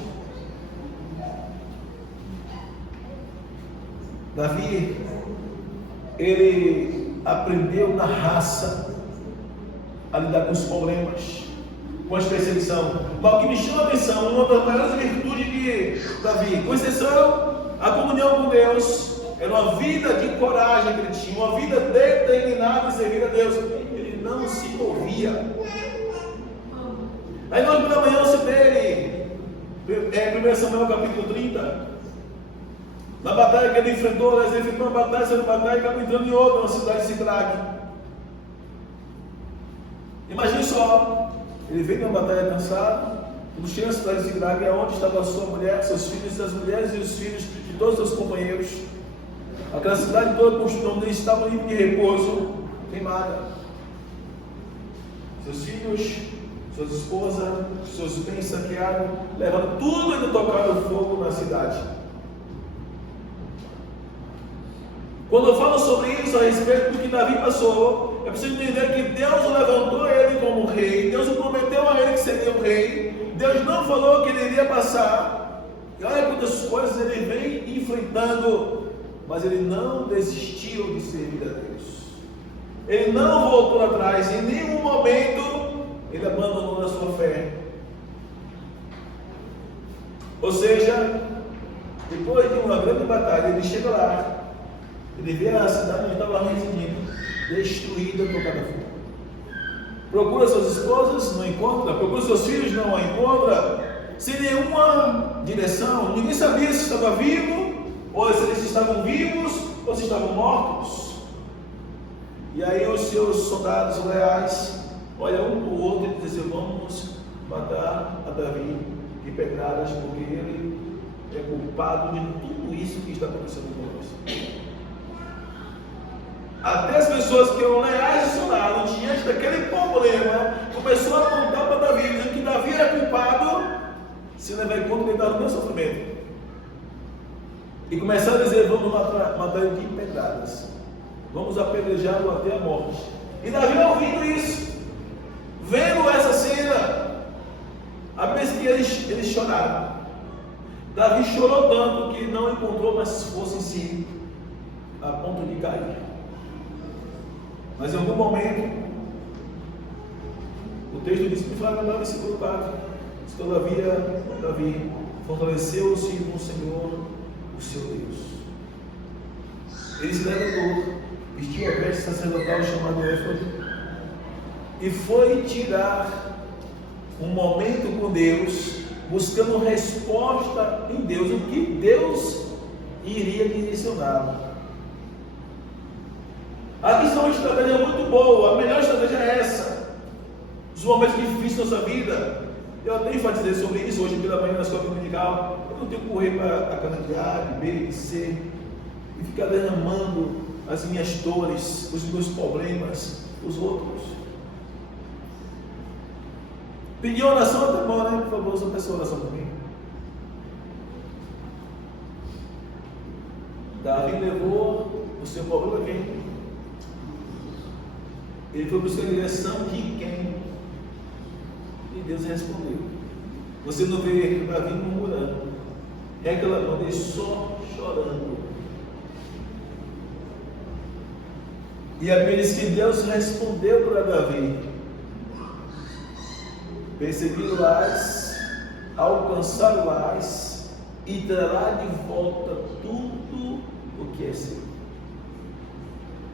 Davi, ele aprendeu na raça a lidar com os problemas, com as perseguições. Mas o que me chama a atenção, uma das maiores virtudes de Davi, com exceção a comunhão com Deus, era uma vida de coragem que ele tinha, uma vida determinada em servir a Deus. Ele não se movia. Aí nós pela manhã você vê 1 Samuel capítulo 30, na batalha que ele enfrentou, ele enfrentou uma batalha, sendo batalha, e acabou entrando em outra, na cidade de Ziklag. Imagine só, ele veio de uma batalha cansado, quando chega na cidade de Ziklag, é onde estava a sua mulher, seus filhos, as mulheres e os filhos de todos os seus companheiros. Aquela cidade toda construída, onde eles estavam em repouso, queimada. Seus filhos, suas esposas, seus bens saqueados, levando tudo e tocaram fogo na cidade. Quando eu falo sobre isso, a respeito do que Davi passou, é preciso entender que Deus levantou ele como rei, Deus prometeu a ele que seria o rei, Deus não falou que ele iria passar, e olha quantas coisas ele vem enfrentando, mas ele não desistiu de servir a Deus, ele não voltou atrás, em nenhum momento ele abandonou a sua fé. Ou seja, depois de uma grande batalha, ele chega lá, ele vê a cidade onde estava residindo, destruída, tocada a fogo. Procura suas esposas, não encontra. Procura seus filhos, não a encontra. Sem nenhuma direção. Ninguém sabia se estava vivo, ou se eles estavam vivos, ou se estavam mortos. E aí os seus soldados leais olham um para o outro e dizem: vamos matar a Davi de pedradas, porque ele é culpado de tudo isso que está acontecendo conosco. Até as pessoas que eram leais ao seu lado, diante daquele problema, começou a apontar para Davi, dizendo que Davi era culpado, se levar em conta que ele estava no meu sofrimento. E começaram a dizer: vamos matar ele de pedradas, vamos apedrejá-lo até a morte. E Davi, ouvindo isso, vendo essa cena, a vez que eles choraram. Davi chorou tanto que não encontrou mais força em si, a ponto de cair. Mas em algum momento, o texto diz que Flávio no versículo 4, todavia Davi fortaleceu-se com o Senhor, o seu Deus. Ele se levantou, vestiu a veste sacerdotal chamada éfode, e foi tirar um momento com Deus, buscando resposta em Deus, o que Deus iria direcioná-lo. A missão de estratégia é muito boa, a melhor estratégia é essa. Os momentos difíceis da nossa vida, eu até enfatizei sobre isso hoje pela manhã na escola dominical. Eu não tenho que correr para a cana de A, de B, de C, e ficar derramando as minhas dores, os meus problemas, os outros. Pedir oração até bom, né? Por favor, só peça oração para mim. Davi levou o seu problema a quem? Ele foi buscar a direção de quem? E Deus respondeu. Você não vê Davi murmurando, reclamando, ele só chorando. E a Bíblia diz que Deus respondeu para Davi: persegui-las, alcançá-las e trará de volta tudo o que é seu.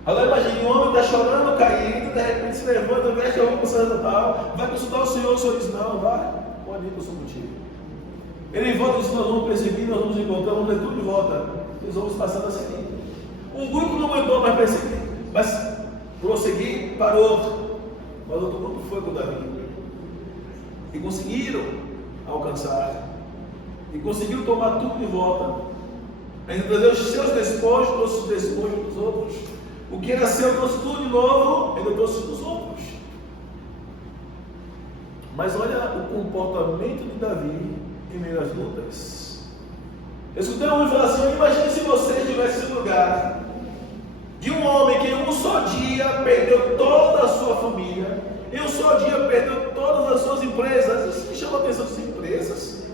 Agora imagine, um homem está chorando, caindo, de repente se levanta, veste a roupa sacerdotal, vai consultar o Senhor diz: não, vai, pode ir que eu sou contigo. Ele volta e diz: nós vamos perseguir, nós vamos encontrar, vamos ver tudo de volta. Eles vão passando a seguir. Um grupo não aguentou mais perseguir, mas prosseguir, parou. Mas outro grupo foi com Davi. E conseguiram alcançar. E conseguiram tomar tudo de volta. Ainda trazer os seus despojos, trouxe os despojos dos outros. O que era seu, trouxe tudo de novo, ainda trouxe dos outros. Mas olha o comportamento de Davi em meio às lutas. Eu escutei uma informação: imagine se você estivesse no lugar de um homem que em um só dia perdeu toda a sua família, em um só dia perdeu todas as suas empresas. Isso me chama a atenção das empresas.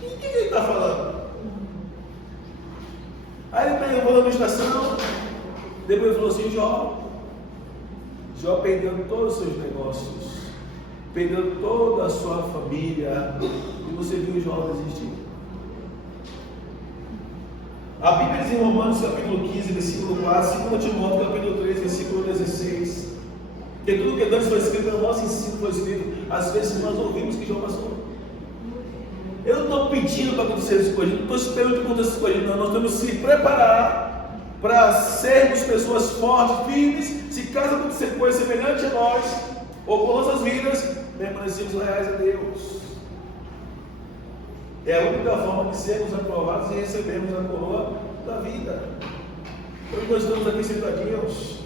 De quem ele está falando? Aí ele pegou a administração, depois ele falou assim: Jó perdeu todos os seus negócios, perdeu toda a sua família, e você viu Jó resistir. A Bíblia diz em Romanos capítulo 15, versículo 4, 2 Timóteo capítulo 3, versículo 16, que tudo que antes foi escrito, no nosso ensino foi escrito. Às vezes nós ouvimos que Jó passou. Eu não estou pedindo para acontecer essas coisas, não estou esperando que aconteça essas coisas, não. Nós temos que se preparar para sermos pessoas fortes, firmes. Se caso acontecer coisa semelhante a nós, ou com nossas vidas, permanecemos leais a Deus. É a única forma de sermos aprovados e recebermos a coroa da vida. Hoje nós estamos aqui sentadinhos,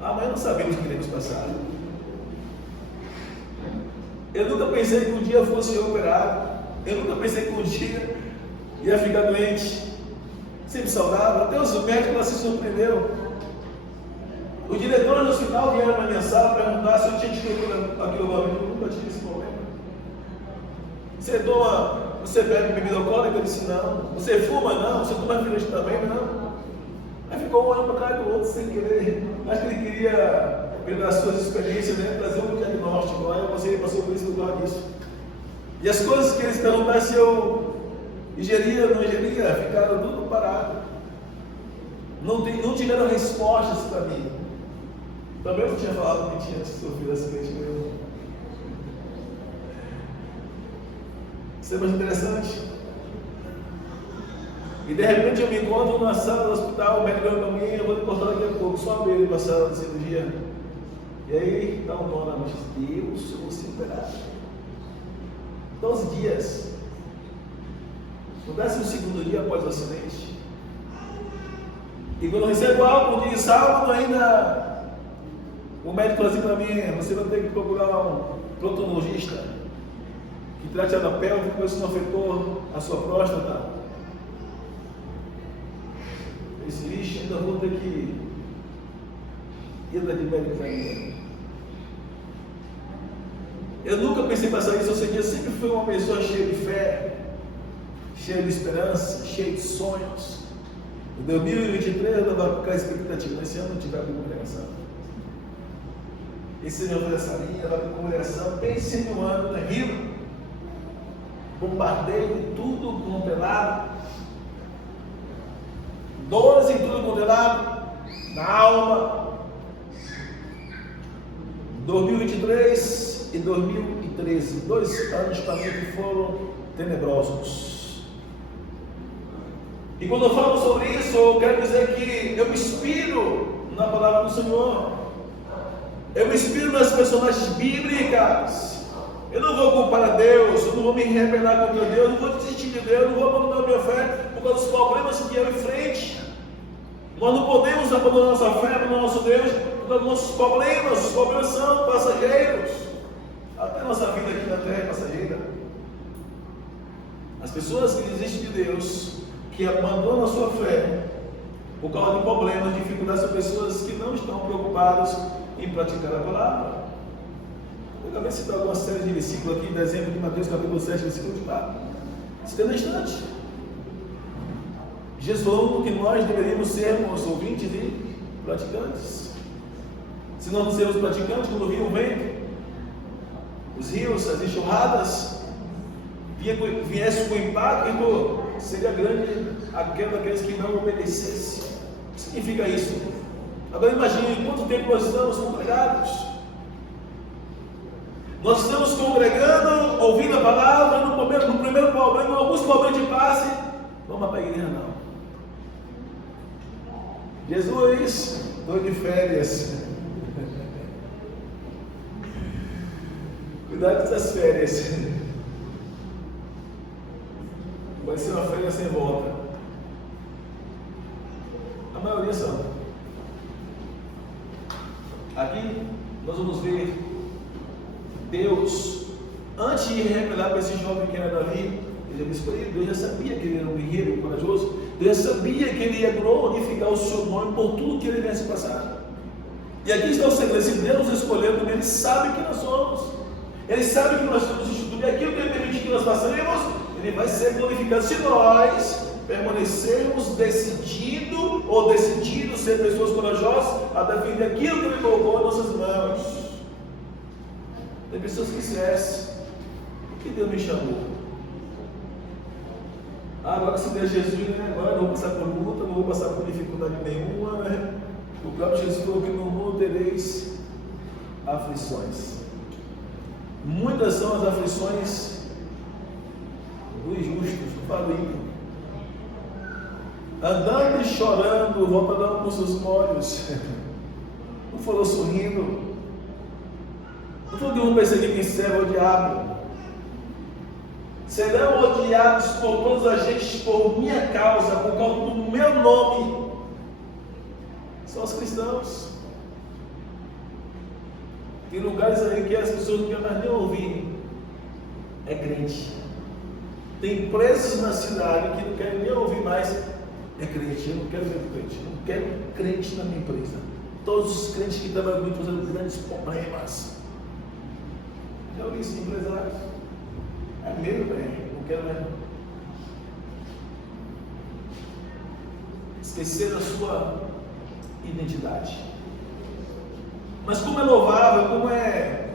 amanhã não sabemos o que iremos passar. Eu nunca pensei que um dia fosse operado, eu nunca pensei que um dia ia ficar doente, sempre saudável. Até os médicos se surpreendeu. O diretor do hospital vieram na minha sala perguntar se eu tinha tido aquilo lá. Eu nunca tive esse problema. Você bebe bebida alcoólica? Eu disse: não. Você fuma? Não. Você toma refrigerante também? Não. Aí ficou um olhando para trás do outro sem querer. Acho que ele queria, pelas suas experiências, né, trazer um diagnóstico. Aí você passou por isso, por causa disso. E as coisas que eles perguntaram se eu ingeria ou não ingeria, ficaram tudo parado. Não tiveram respostas para mim. Também eu tinha falado que tinha sofrido acidente meu. Isso é mais interessante. E de repente eu me encontro na sala do hospital, o médico para mim: eu vou te cortar daqui a pouco, só abrir para a sala de cirurgia. E aí dá um nó na mente: Deus, eu vou ser operado. 12 dias. No 12º dia após o acidente. E quando eu recebo algo de sábado ainda, o médico falou assim para mim: você vai ter que procurar um proctologista que trate a pélvica, porque isso não afetou a sua próstata. Esse lixo ainda vou ter que ir dar de médico ainda. Eu nunca pensei em passar isso, ou seja, eu sempre fui uma pessoa cheia de fé, cheia de esperança, cheia de sonhos. Em 2023 eu estava com aquela expectativa, nesse ano eu tive a congregação. Esse ano eu fiz essa linha, da congregação, pensei no ano terrível, bombardeio de tudo congelado, dores em tudo congelado, na alma. 2023 e 2013, 2 anos para mim que foram tenebrosos. E quando eu falo sobre isso, eu quero dizer que eu me inspiro na palavra do Senhor. Eu me inspiro nas personagens bíblicas. Eu não vou culpar a Deus, eu não vou me rebelar contra Deus, eu não vou desistir de Deus, eu não vou abandonar minha fé por causa dos problemas que eu enfrente. Nós não podemos abandonar nossa fé no nosso Deus por causa dos nossos problemas. Os problemas são passageiros. Até a nossa vida aqui na terra é passageira. As pessoas que desistem de Deus, que abandonam a sua fé por causa de problemas, dificuldades, são pessoas que não estão preocupadas em praticar a palavra. Eu acabei de citar algumas séries de versículos aqui, de exemplo de Mateus capítulo 7, versículo 4. Citando na instante. Jesus falou que nós deveríamos sermos ouvintes e praticantes. Se nós não sermos praticantes, quando vinha o vento, os rios, as enxurradas, viesse com impacto, seria grande a queda daqueles que não obedecessem. O que significa isso? Agora imagine quanto tempo nós estamos congregados. Nós estamos congregando, ouvindo a palavra, no primeiro problema, alguns problemas de passe, vamos para a igreja não. Jesus, estou de férias. Cuidado com essas férias. Vai ser uma férias sem volta. A maioria são. Aqui nós vamos ver Deus, antes de revelar para esse jovem que era Davi, ele havia escolhido. Deus já sabia que ele era um guerreiro corajoso. Deus já sabia que ele ia glorificar o seu nome por tudo que ele viesse passar. E aqui está o segredo: se Deus nos escolheu, porque Ele sabe que nós somos. Ele sabe que nós temos instituído, e aquilo que Ele permite que nós façamos, Ele vai ser glorificado se nós permanecermos decididos ser pessoas corajosas a defender aquilo que Ele colocou em nossas mãos. Tem pessoas que esquecem. Por que Deus me chamou? Agora se der Jesus, né? Agora não vou passar por luta, não vou passar por dificuldade nenhuma, né? O próprio Jesus falou que no mundo tereis aflições. Muitas são as aflições dos justos, do farinho. Andando e chorando, voltando com seus molhos. Não falou sorrindo. Não falou que vão perseguir quem serve ao diabo. Serão odiados por todos a gente por minha causa, por causa do meu nome. São os cristãos. Tem lugares aí que as pessoas não querem mais nem ouvir. É crente. Tem presos na cidade que não querem nem ouvir mais. É crente. Eu não quero ver crente. Eu não quero crente na minha empresa. Todos os crentes que trabalham comigo fazendo grandes problemas. Já ouvi isso de empresários. É mesmo, velho. Não quero mais. Esquecer a sua identidade. Mas como é louvável, como é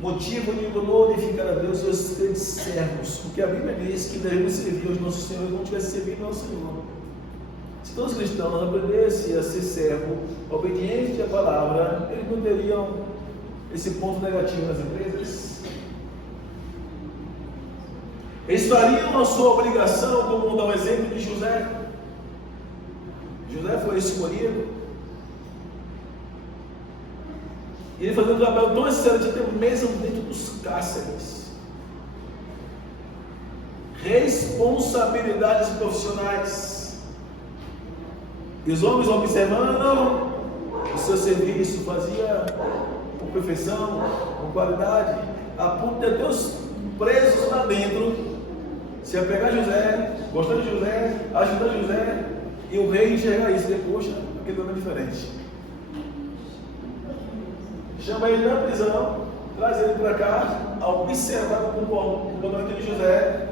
motivo de glorificar a Deus os grandes servos, porque a Bíblia diz que devemos servir aos nossos senhores como tivesse servido ao Senhor. Se todos os cristãos aprendessem a ser servo, obediente à palavra, eles não teriam esse ponto negativo nas empresas. Eles fariam a sua obrigação, como dá o exemplo de José. José foi escolhido. E ele fazia um trabalho tão excelente, até mesmo dentro dos cárceres. responsabilidades profissionais. E os homens observando o seu serviço, fazia com perfeição, com qualidade, a ponto de ter os presos lá dentro se apegar a José, gostar de José, ajudar José, e o rei enxergar isso. E, poxa, aquele homem é diferente. Chama ele da prisão, traz ele para cá, observar o comportamento de José.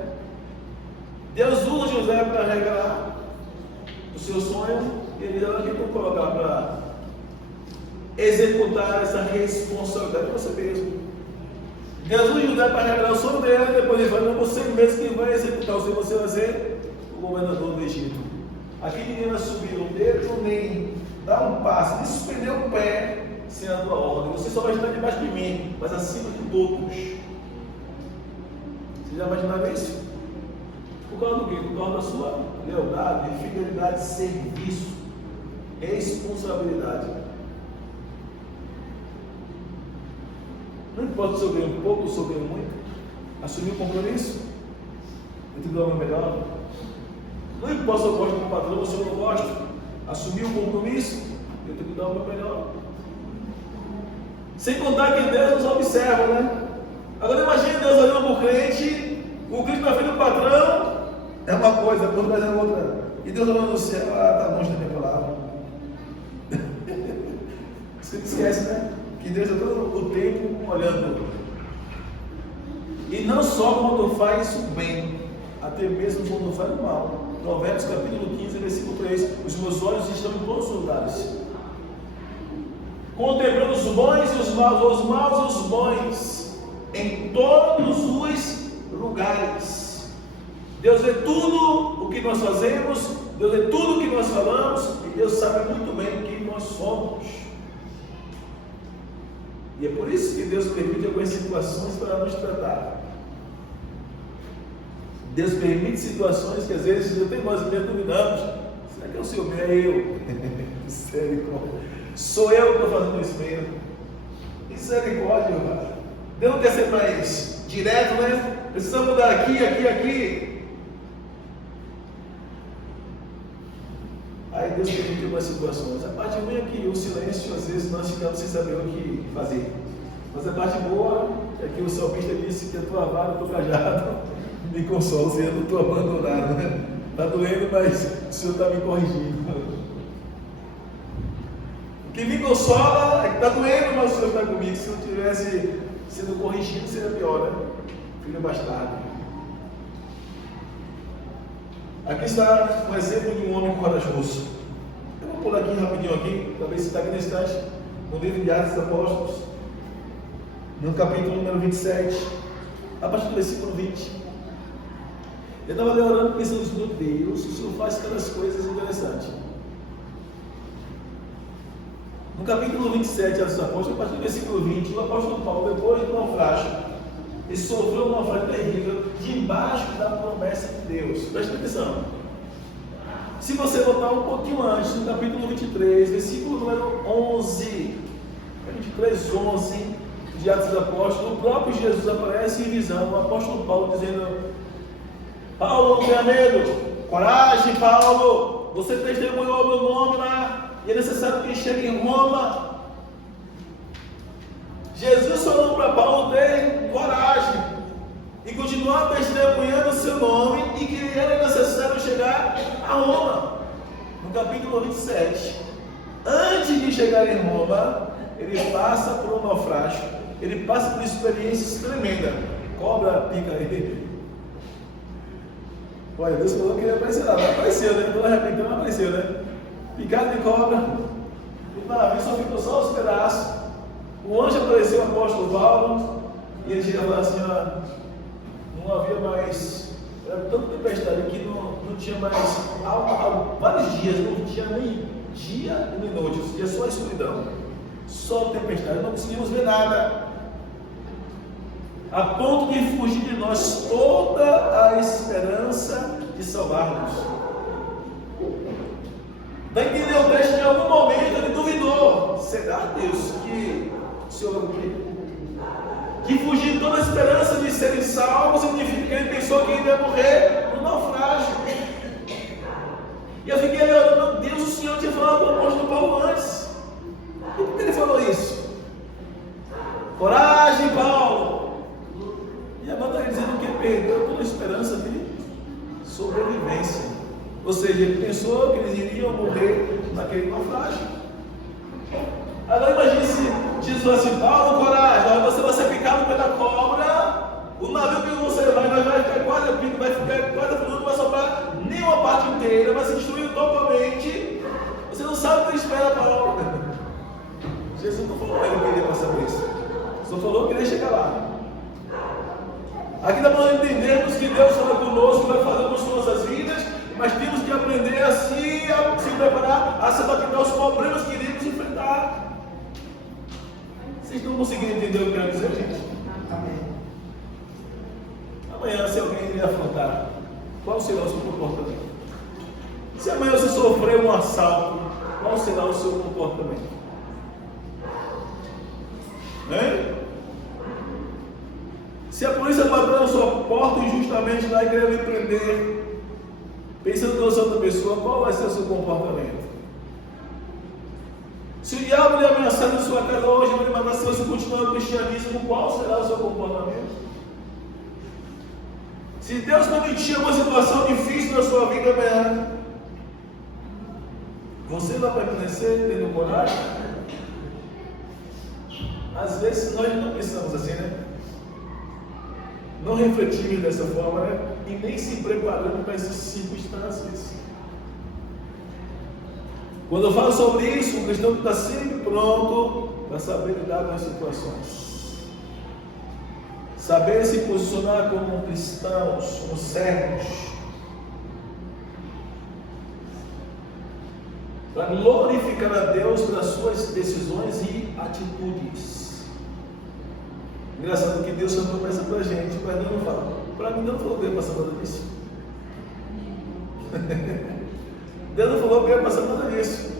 Deus usa José para revelar o seu sonho, e ele dá aqui para colocar para executar essa responsabilidade de você mesmo. Deus usa José para revelar o sonho dele, depois ele fala, você mesmo que vai executar o sonho, você vai ser o governador do Egito. Aqui ninguém vai subir um dedo, nem dar um passo, nem suspender o pé sem a tua ordem. Você só vai estar debaixo de mim, mas acima de todos. Você já imaginaram isso? Por causa do quê? Por causa da sua lealdade, fidelidade, serviço, responsabilidade. Não importa se eu ganho pouco ou se eu ganho muito, assumir o compromisso, eu te dou o meu melhor. Não importa se eu gosto do patrão ou se eu não gosto, assumir o compromisso, eu tenho que dar o meu melhor. Sem contar que Deus nos observa, né? Agora imagine Deus olhando para o crente na frente do patrão é uma coisa, por trás é outra. E Deus olhando no céu, está longe da minha palavra. Você esquece, né? Que Deus está todo o tempo olhando. E não só quando faz o bem, até mesmo quando faz o mal. Provérbios capítulo 15, versículo 3. Os meus olhos estão em todos os lugares, contemplando os bons e os maus e os bons, em todos os lugares. Deus vê tudo o que nós fazemos, Deus vê tudo o que nós falamos, e Deus sabe muito bem quem nós somos. E é por isso que Deus permite algumas situações para nos tratar. Deus permite situações que às vezes até nós mesmos duvidamos. Será que é o Senhor mesmo? É eu. Misericórdia. Sou eu que estou fazendo isso mesmo. Misericórdia, irmão. Deus não quer ser mais direto, né? Precisa mudar aqui, aqui, aqui. Aí Deus permite algumas situações. A parte ruim é que o silêncio, às vezes, nós ficamos sem saber o que fazer. Mas a parte boa é que o salmista disse que a tua vara, o teu cajado me consola, ou seja, eu não estou abandonado, né? Está doendo, mas o Senhor está me corrigindo. O que me consola é que está doendo, mas o Senhor está comigo. Se eu tivesse sendo corrigido, seria pior, né? Filho bastardo. Aqui está um exemplo de um homem corajoso. Eu vou pular aqui rapidinho aqui, talvez você está aqui nesse instante, no livro de Atos dos Apóstolos, no capítulo número 27, a partir do versículo 20. Eu estava ali orando, pensando, meu Deus, o Senhor faz aquelas coisas interessantes. No capítulo 27 dos Apóstolos, a partir do versículo 20, o apóstolo Paulo, depois do naufrágio, ele sofreu um naufrágio terrível, debaixo da promessa de Deus. Preste atenção. Se você voltar um pouquinho antes, no capítulo 23, versículo número 11, 23, 11, de Atos dos Apóstolos, o próprio Jesus aparece em visão, o apóstolo Paulo dizendo: Paulo, não tenha medo, coragem, Paulo, você testemunhou o meu nome lá, e é necessário que chegue em Roma. Jesus falou para Paulo ter coragem e continuar testemunhando o seu nome, e que era necessário chegar a Roma. No capítulo 27, antes de chegar em Roma, ele passa por um naufrágio, ele passa por experiências tremendas. Cobra pica ele. Olha, Deus falou que ele apareceu lá, não apareceu, né? Quando arrepentou, não apareceu, né? Picado de cobra, o navio só ficou só os pedaços. O anjo apareceu ao apóstolo Paulo, e ele chega lá assim: ó, não havia mais, era tanta tempestade que não tinha mais, há vários dias, não tinha nem dia nem noite, tinha só escuridão, só tempestade, não conseguimos ver nada, a ponto de fugir de nós toda a esperança de salvar-nos. Para entender o texto, em algum momento ele duvidou: será, Deus, que o Senhor que fugir de toda a esperança de serem salvos significa que ele pensou que ele ia morrer no naufrágio. E eu fiquei olhando, meu Deus, o Senhor tinha falado com o apóstolo Paulo antes. E por que ele falou isso? Coragem, Paulo! E agora está dizendo que ele perdeu toda a esperança de sobrevivência. Ou seja, ele pensou que eles iriam morrer naquele naufrágio. Agora imagine se Jesus fosse assim, Paulo, coragem, você vai ser picado pela cobra, o navio que você vai ficar quase a pico, vai ficar quase a não vai sobrar nenhuma parte inteira, vai se destruir totalmente. Você não sabe o que espera, Paulo. Jesus não falou que ele queria passar por isso, só falou que ele ia chegar lá. Aqui nós entendemos que Deus fala conosco, vai fazer com nossas vidas, mas temos que aprender a se preparar, a se adaptar aos problemas que iremos enfrentar. Vocês estão conseguindo entender o que eu quero dizer, gente? Amém. Amanhã, se alguém lhe afrontar, qual será o seu comportamento? Se amanhã você sofrer um assalto, qual será o seu comportamento? Hein? Se a polícia bater na sua porta injustamente lá e querer lhe prender, pensando que você é outra pessoa, qual vai ser o seu comportamento? Se o diabo lhe ameaçar na sua casa hoje, vai lhe matar se você continuar no cristianismo, qual será o seu comportamento? Se Deus permitir uma situação difícil na sua vida amanhã, você vai permanecer tendo coragem? Às vezes nós não pensamos assim, né? Não refletimos dessa forma, né? E nem se preparando para essas circunstâncias. Quando eu falo sobre isso, o cristão está sempre pronto para saber lidar com as situações. Saber se posicionar como cristãos, como servos. Para glorificar a Deus pelas suas decisões e atitudes. Engraçado que Deus só promessa para a gente, mas Deus não fala. Para mim, não falou que eu ia passar nada disso. Deus não falou que eu ia passar nada disso.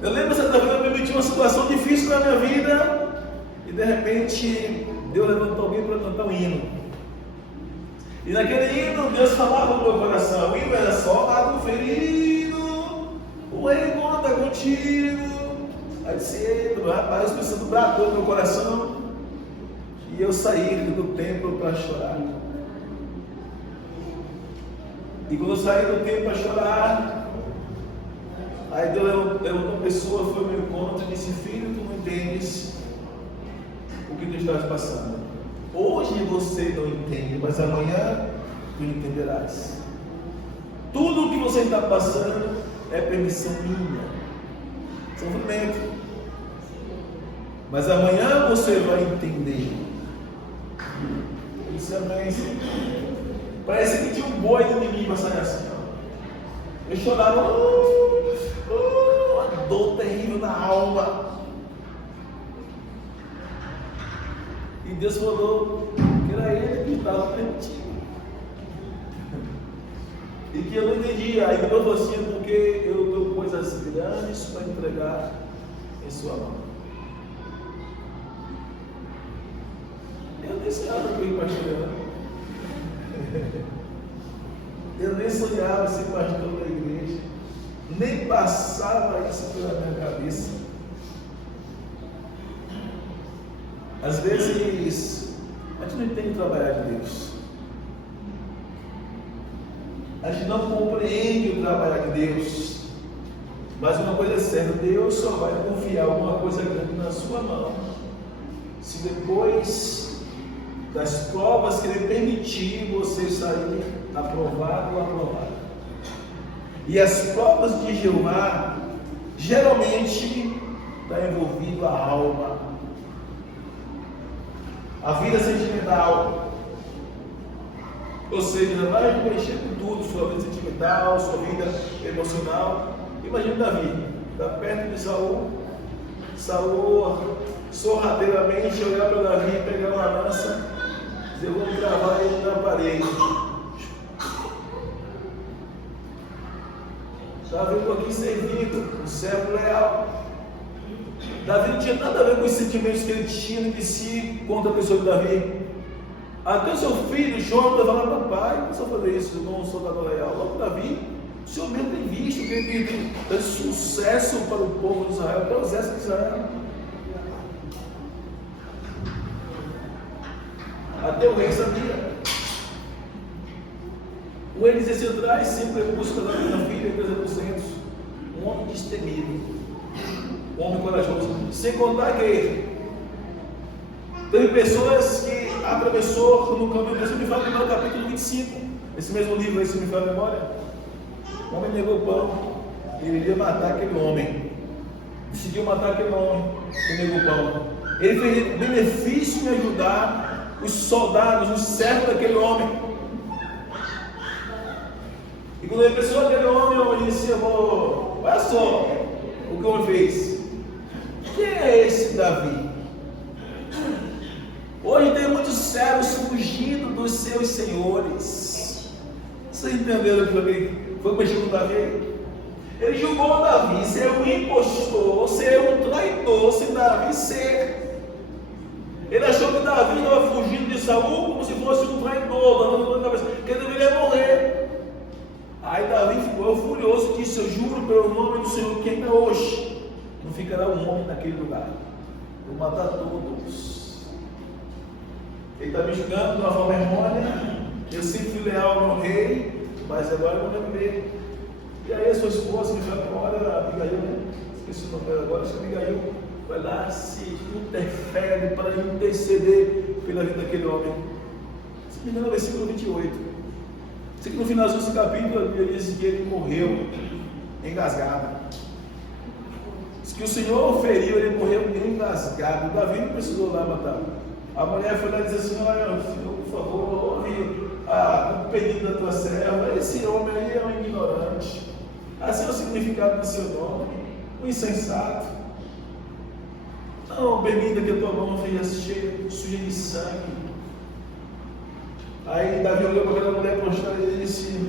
Eu lembro que certa vez eu permiti uma situação difícil na minha vida e de repente Deus levantou alguém para cantar um hino. E naquele hino Deus falava no meu coração. O hino era só lado ferido, o rei conta contigo. Aí disse, rapaz, o Espírito Santo bradou no meu coração. E eu saí do templo para chorar. E quando eu saí do templo para chorar, aí Deus levantou uma pessoa, foi ao meu encontro e disse, filho, tu não entendes o que tu estás passando. Hoje você não entende, mas amanhã tu entenderás. Tudo o que você está passando é permissão minha, sofrimento. Mas amanhã você vai entender. Isso é bem. Parece que tinha um boi no inimigo passando assim. Eu chorava, uma dor terrível na alma. E Deus falou que era Ele que estava permitindo. E que eu não entendia. Aí Deus falou assim, porque eu dou coisas grandes para entregar em sua mão. Eu nem sonhava com ir pastor. Eu nem sonhava ser pastor da igreja. Nem passava isso pela minha cabeça. Às vezes, a gente não entende o trabalhar de Deus. A gente não compreende o trabalhar de Deus. Mas uma coisa é certa, Deus só vai confiar alguma coisa grande na sua mão se depois das provas que Ele permitir você sair aprovado ou aprovado. E as provas de Jeová geralmente está envolvido a alma, a vida sentimental. Ou seja, vai mexer com tudo, sua vida sentimental, sua vida emocional. Imagina Davi, está perto de Saul, sorrateiramente olhar para Davi, pegar uma lança, dizer, vou gravar ele na parede. Davi estou aqui servindo, um servo leal. Davi não tinha nada a ver com os sentimentos que ele tinha de si contra a pessoa de Davi. Até o seu filho, Jonas, fala: papai, não precisa fazer isso, irmão, soldado leal. Logo Davi, o Senhor mesmo tem visto que ele tem dado sucesso para o povo de Israel, para o exército de Israel. Até o rei sabia. O rei dizia assim atrás, sempre busca da minha filha, 300, um homem destemível, um homem corajoso. Sem contar que teve pessoas que atravessou no caminho. Isso me faz lembrar o capítulo 25, esse mesmo livro aí, se me faz a memória. O homem negou o pão, ele iria matar aquele homem, decidiu matar aquele homem que negou o pão. Ele fez benefício em ajudar os soldados, os servos daquele homem. E quando ele pensou aquele homem, o homem disse: olha só o que o homem fez. Quem é esse Davi? Hoje tem muitos servos fugindo dos seus senhores. Vocês entenderam o que foi mexer com Davi? Ele julgou Davi ser um impostor, ser um traidor, sem Davi ser. Ele achou que Davi estava fugindo de Saul como se fosse um traidor, que ele deveria morrer. Aí Davi ficou furioso e disse: eu juro pelo nome do Senhor que ainda hoje não ficará um homem naquele lugar. Vou matar todos. Ele está me julgando de uma forma errônea. Eu sempre fui leal ao meu rei, mas agora eu não lembro dele. E aí a sua esposa, me chama agora, a Abigail, né? Esqueci o nome dela agora, acho que a Abigail vai lá, se interfere para interceder pela vida daquele homem. Se me engano, no versículo 28. Sei que no finalzinho desse capítulo, ele diz que ele morreu engasgado. Diz que o Senhor o feriu, ele morreu engasgado. Davi não precisou lá matar. A mulher foi lá e disse assim: olha, Senhor, por favor, ouve o pedido da tua serva. Esse homem aí é um ignorante. Assim é o significado do seu nome, um insensato. Não permita que a tua mão seja suja de sangue. Aí Davi olhou para aquela mulher prostrada e disse: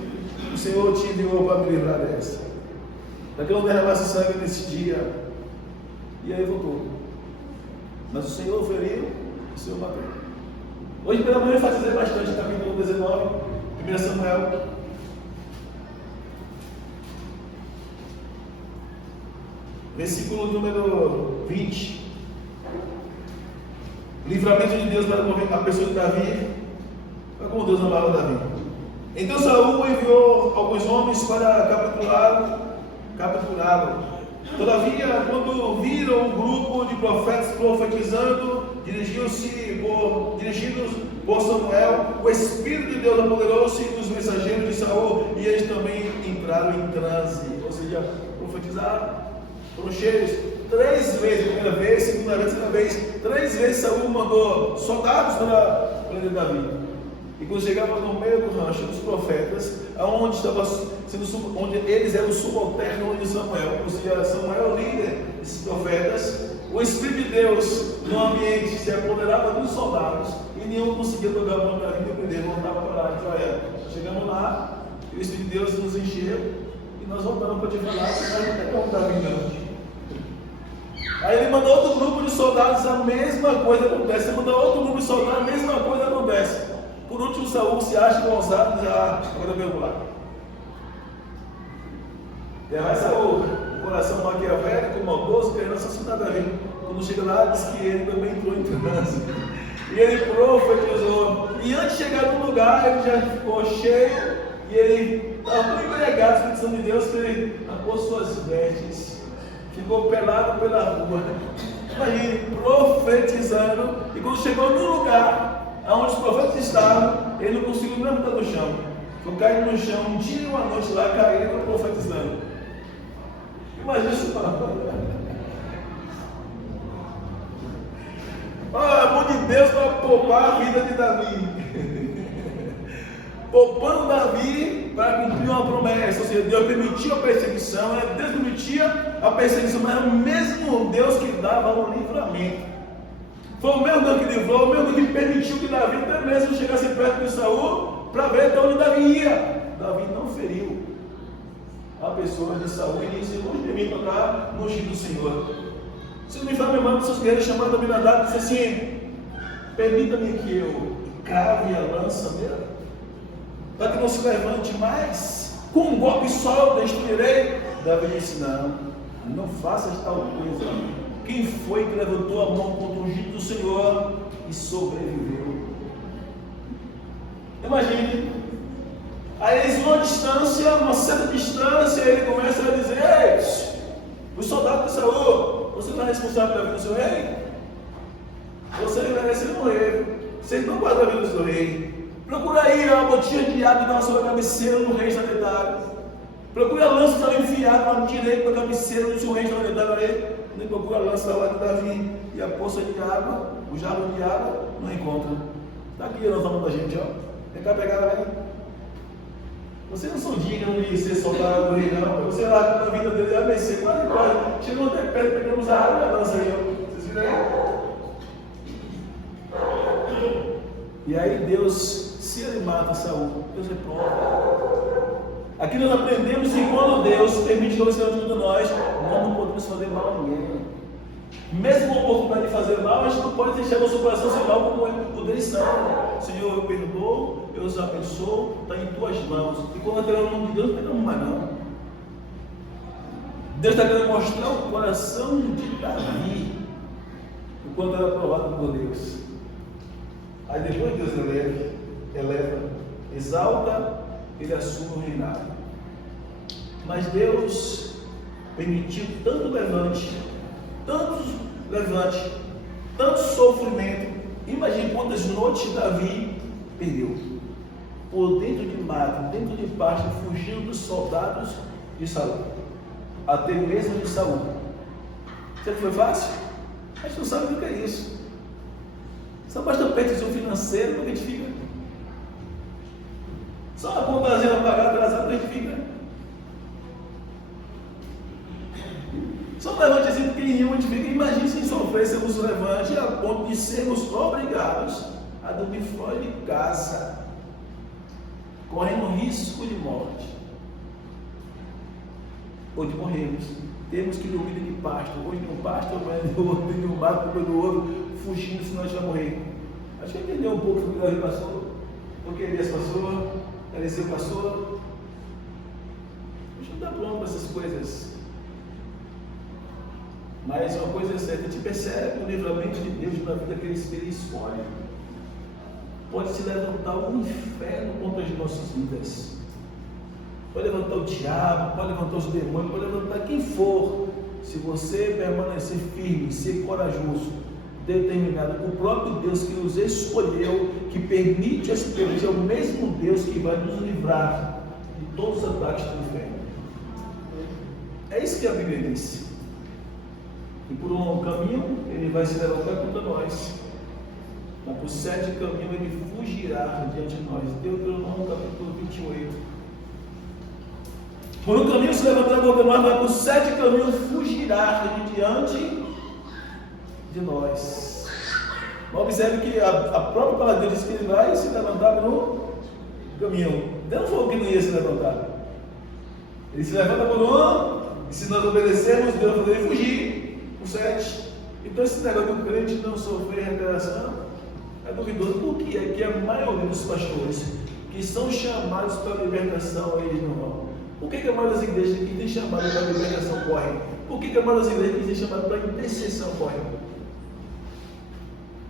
o Senhor te enviou para me livrar dessa. Daquela mulher derramasse sangue nesse dia. E aí voltou. Mas o Senhor feriu, o Senhor matou. Hoje pela manhã vai fazer bastante, capítulo 19, 1 Samuel. Versículo número 20. Livramento de Deus para a pessoa de Davi. Olha como Deus amava Davi. Então Saul enviou alguns homens para capturá-lo. Todavia, quando viram um grupo de profetas profetizando, dirigidos por Samuel, o Espírito de Deus apoderou-se dos mensageiros de Saul e eles também entraram em transe. Ou seja, profetizaram, foram cheios. 3 vezes, primeira vez, segunda vez, terceira vez, 3 vezes Saul mandou soldados para prender Davi. E quando chegava no meio do rancho dos profetas, onde eles eram subalternos de Samuel, ou seja, Samuel, líder desses profetas, o Espírito de Deus no ambiente se apoderava dos soldados e nenhum conseguia tocar a mão da vida e prender, voltava para lá. Então, chegamos lá, e o Espírito de Deus nos encheu e nós voltamos para te falar que nós não temos Davi não. Aí ele mandou outro grupo de soldados, a mesma coisa acontece. Ele mandou outro grupo de soldados, a mesma coisa acontece. Por último, Saul se acha ousado e diz: agora eu vou lá. E aí vai Saul, o coração maquiavélico, maldoso, querendo assassinar Davi. Quando chega lá, diz que ele também entrou em transe. E ele profetizou. E antes de chegar no lugar, ele já ficou cheio. E ele estava tão embriagado com a Espírito de Deus que ele arrancou suas vestes. Ficou pelado pela rua. Imagine, profetizando. E quando chegou no lugar onde os profetas estavam, ele não conseguiu nem levantar do chão. Ficou caindo no chão um dia e uma noite lá, caindo, profetizando. Imagina isso. Olha, a mão de Deus para poupar a vida de Davi. Poupando Davi para cumprir uma promessa. Ou seja, Deus permitiu a perseguição, Deus permitia a perseguição, mas é o mesmo Deus que dava o livramento. Foi o mesmo Deus que livrou, o mesmo Deus que permitiu que Davi até mesmo chegasse perto de Saul para ver até onde Davi ia. Davi não feriu a pessoa de Saul e disse: longe de mim tocar no ungido do Senhor. Se não me fala, meu irmão, seus guerreiros chamaram Abinadab e disse assim: permita-me que eu crave a lança mesmo, para que não se levante mais. Com um golpe só eu destruirei. Davi disse: não faças tal coisa. Quem foi que levantou a mão contra o ungido do Senhor e sobreviveu? Imagine. Aí eles vão a distância, uma certa distância, e ele começa a dizer: ei, os soldados de Saul, você não é responsável pela vida do seu rei? Você merece morrer. Vocês não guardam a vida do seu rei. Procura aí a botinha de água que está sobre a cabeceira do rei sanitário. Procura a lança que estava enfiada lá no direito da cabeceira do seu rei sanitário aí. Nem procura a lança lá de Davi e a poça de água, o jarro de água, não encontra. Está aqui a lança da gente, ó. Vem cá pegar ela aí. Você não são dignos de ser soldado do rei, não. Você lá na vida dele, ABC, quase. Chegou até perto, pegamos a água e a lança aí, ó. Vocês viram aí? E aí Deus, se ele mata Saul, Deus reprova. Aqui nós aprendemos que quando Deus permite que você ajude nós não podemos fazer mal a ninguém. Mesmo com a oportunidade de fazer mal, a gente não pode deixar nosso coração ser mal como o deles são. Senhor, eu perdoo, eu os abençoo, está em tuas mãos. E quando eu o nome de Deus, não pegamos mais não. Deus está querendo mostrar o coração de Davi, o quanto era aprovado por Deus. Aí depois Deus eleva, exalta, ele assume o reinado. Mas Deus permitiu tanto levante, tanto sofrimento. Imagine quantas noites Davi perdeu. Por dentro de mato, dentro de pasto, fugindo dos soldados de Saul, até mesmo de Saul. Será que foi fácil? A gente não sabe o que é isso. Só basta perto do financeiro porque a gente fica. Só uma contazinha pagar atrasada que a gente fica. Só um levantezinho pequenininho a gente fica. Imagine se sofrêssemos um levante a ponto de sermos obrigados a dormir fora de casa, correndo risco de morte, ou de morrermos. Temos que dormir de pasto, hoje no pasto, amanhã do outro, de um mato, depois do outro, fugindo, senão a gente vai morrer. Acho que entendeu um pouco o que Davi passou, porque Elias passou, Eliseu passou. A gente não está pronto para essas coisas. Mas uma coisa é certa, a gente percebe o livramento de Deus na vida que Ele escolhe. Pode se levantar um inferno contra as nossas vidas. Pode levantar o diabo, pode levantar os demônios, pode levantar quem for. Se você permanecer firme, ser corajoso, determinado, o próprio Deus que nos escolheu, que permite esse período, é o mesmo Deus que vai nos livrar de todos os ataques do inferno. É isso que a Bíblia diz. E por um longo caminho, ele vai se levantar contra nós. Mas por 7 caminhos, ele fugirá diante de nós. Deuteronômio capítulo 28. Por um caminho se levantará contra nós, mas por 7 caminhos fugirá de diante de nós. Mas observe que a própria palavra de Deus diz que ele vai se levantar no caminho. Deus não falou que não ia se levantar. Ele se levanta por um, e se nós obedecermos, Deus vai poder fugir. Por 7. Então esse negócio do crente não sofrer regeneração é duvidoso. Por que é que a maioria dos pastores que são chamados para a libertação, eles não vão? Por que a maioria das igrejas que tem chamado para a libertação correm? Por que a maioria das igrejas que tem chamado para a intercessão correm?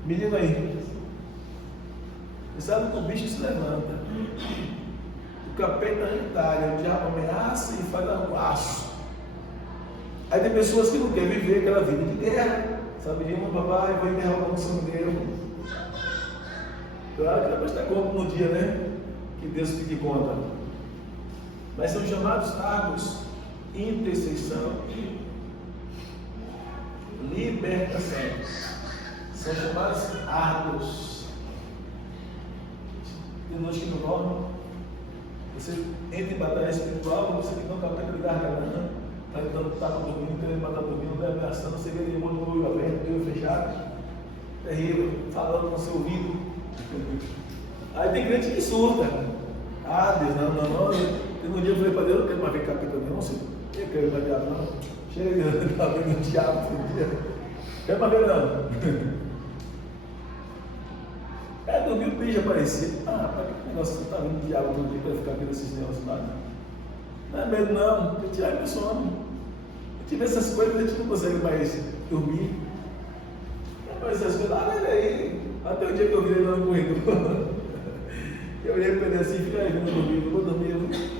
Menino aí, você sabe que o bicho se levanta, o capeta retalha, o diabo ameaça e faz arruaço. Aí tem pessoas que não querem viver aquela vida de guerra, sabe? Irmão, papai, vai enterrar o coração dele. Claro que vai prestar conta no dia, né? Que Deus fique conta. Mas são chamados cargos: intercessão, libertação. São chamados árduos. Tem noite que não dorme. Você entra em batalha espiritual, você tem um capeta de garganta, está dormindo, querendo matar dormindo, está ameaçando, você vê ele com o olho aberto, o olho fechado, terrível, falando no seu ouvido. Aí tem crente que surta. Ah, Deus, não. Tem um dia eu falei para Deus: eu não quero mais ver capeta não, senhor. Eu quero mais diabo não. Chega de estar vendo o diabo todo dia. Quero mais ver não. Dormi, o bicho apareceu. Rapaz, que negócio, você tá vendo diabo todo dia para ficar vendo esses negócios lá? Não é medo, não. Eu tirar meu sono. Se tiver essas coisas, a gente não consegue mais dormir. Mas essas coisas, olha aí. Até o dia que eu virei lá no corredor. Eu olhei para ele assim, fica aí vendo dormir, eu vou dormir.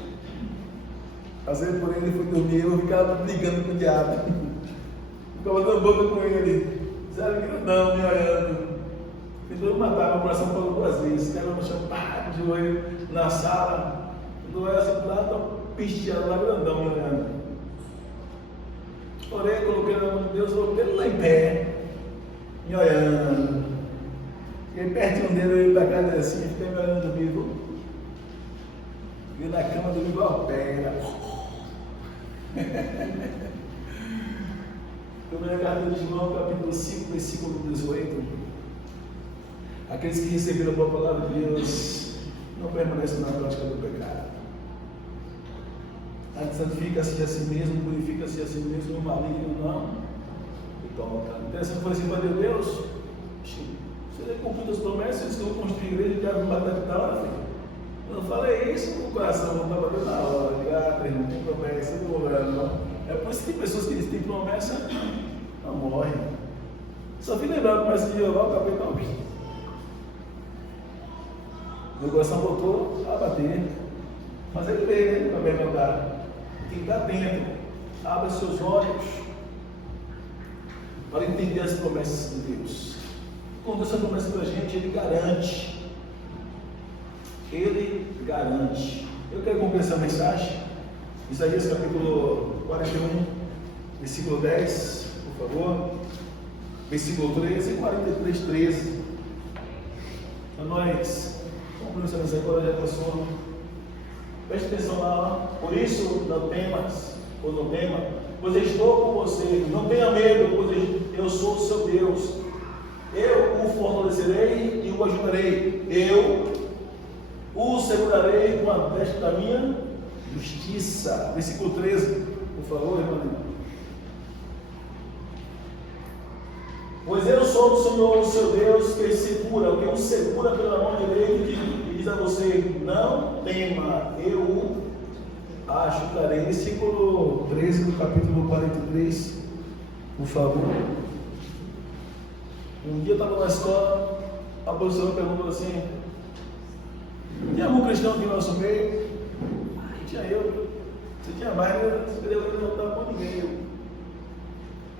Passei por ele e fui dormir, eu ficava brigando com o diabo. Ficava dando boca com ele. Sabe que não, me olhando. Então eu matava o coração falou 2 vezes. Caiu no chão, pá, de joelho na sala. Quando eu era assim, lá, tô pisteando lá, grandão, me olhando. Orei, coloquei na mão de Deus, coloquei ele lá em pé, me olhando. Fiquei pertinho dele, eu ia pra casa assim, fiquei me olhando comigo. Vim na cama do igual a pedra. Primeira carta de João, capítulo 5, versículo 18. Aqueles que receberam a boa palavra de Deus não permanecem na prática do pecado. Santifica-se a si mesmo, purifica-se a si mesmo, o maligno não e toca. Então, se eu for assim para Deus, se ele cumprir as promessas, que eu vou construir a igreja, já me bater da hora, filho. Eu não falei isso no coração, não estava dando na hora, não tem promessa, eu não vou orar, não. É por isso que tem pessoas que têm promessa, não morrem. Só fui lembrar do promessa de Jeová, o capitão. Meu coração voltou a bater. Mas ele veio, né? Para me levantar. Tem que estar dentro. Abra seus olhos para entender as promessas de Deus. Quando Deus promessa para a gente, Ele garante. Ele garante. Eu quero concluir essa mensagem. Isaías capítulo 41, versículo 10, por favor. Versículo 13 e 43, 13. Para nós, concluir essa mensagem agora, já passou. Preste atenção lá. Por isso, não temas, ou não tema, pois eu estou com você. Não tenha medo, pois eu sou o seu Deus. Eu o fortalecerei e o ajudarei. Eu o segurarei com a destra da minha justiça. Versículo 13, por favor, irmão. Pois eu sou o Senhor, o seu Deus, que segura, que o segura pela mão direita e diz a você: não tema, eu o ajudarei. Versículo 13 do capítulo 43, por favor. Um dia eu estava na escola, a professora perguntou assim: tinha algum cristão aqui no nosso meio? Tinha eu. Você tinha mais, eu não estava com ninguém.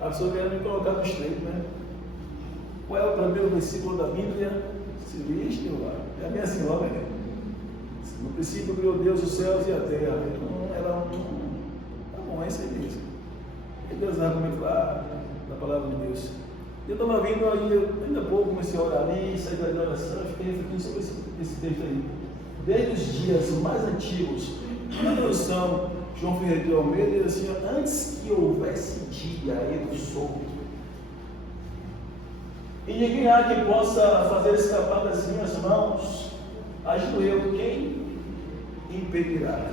A pessoa queria me colocar no estreito, né? Qual é o primeiro versículo da Bíblia? Se viste, é a minha senhora, né? No princípio criou Deus os céus e a terra. Então era tá bom, é isso aí mesmo. E Deus argumenta lá na palavra de Deus. Eu estava vindo aí, ainda há pouco comecei a orar ali, saí da oração, fiquei refletindo sobre esse texto aí. Desde os dias mais antigos, na tradução João Ferreira de Almeida, ele diz assim: antes que houvesse dia, eu sou. E ninguém há que possa fazer escapar das minhas mãos. Agindo eu, quem impedirá?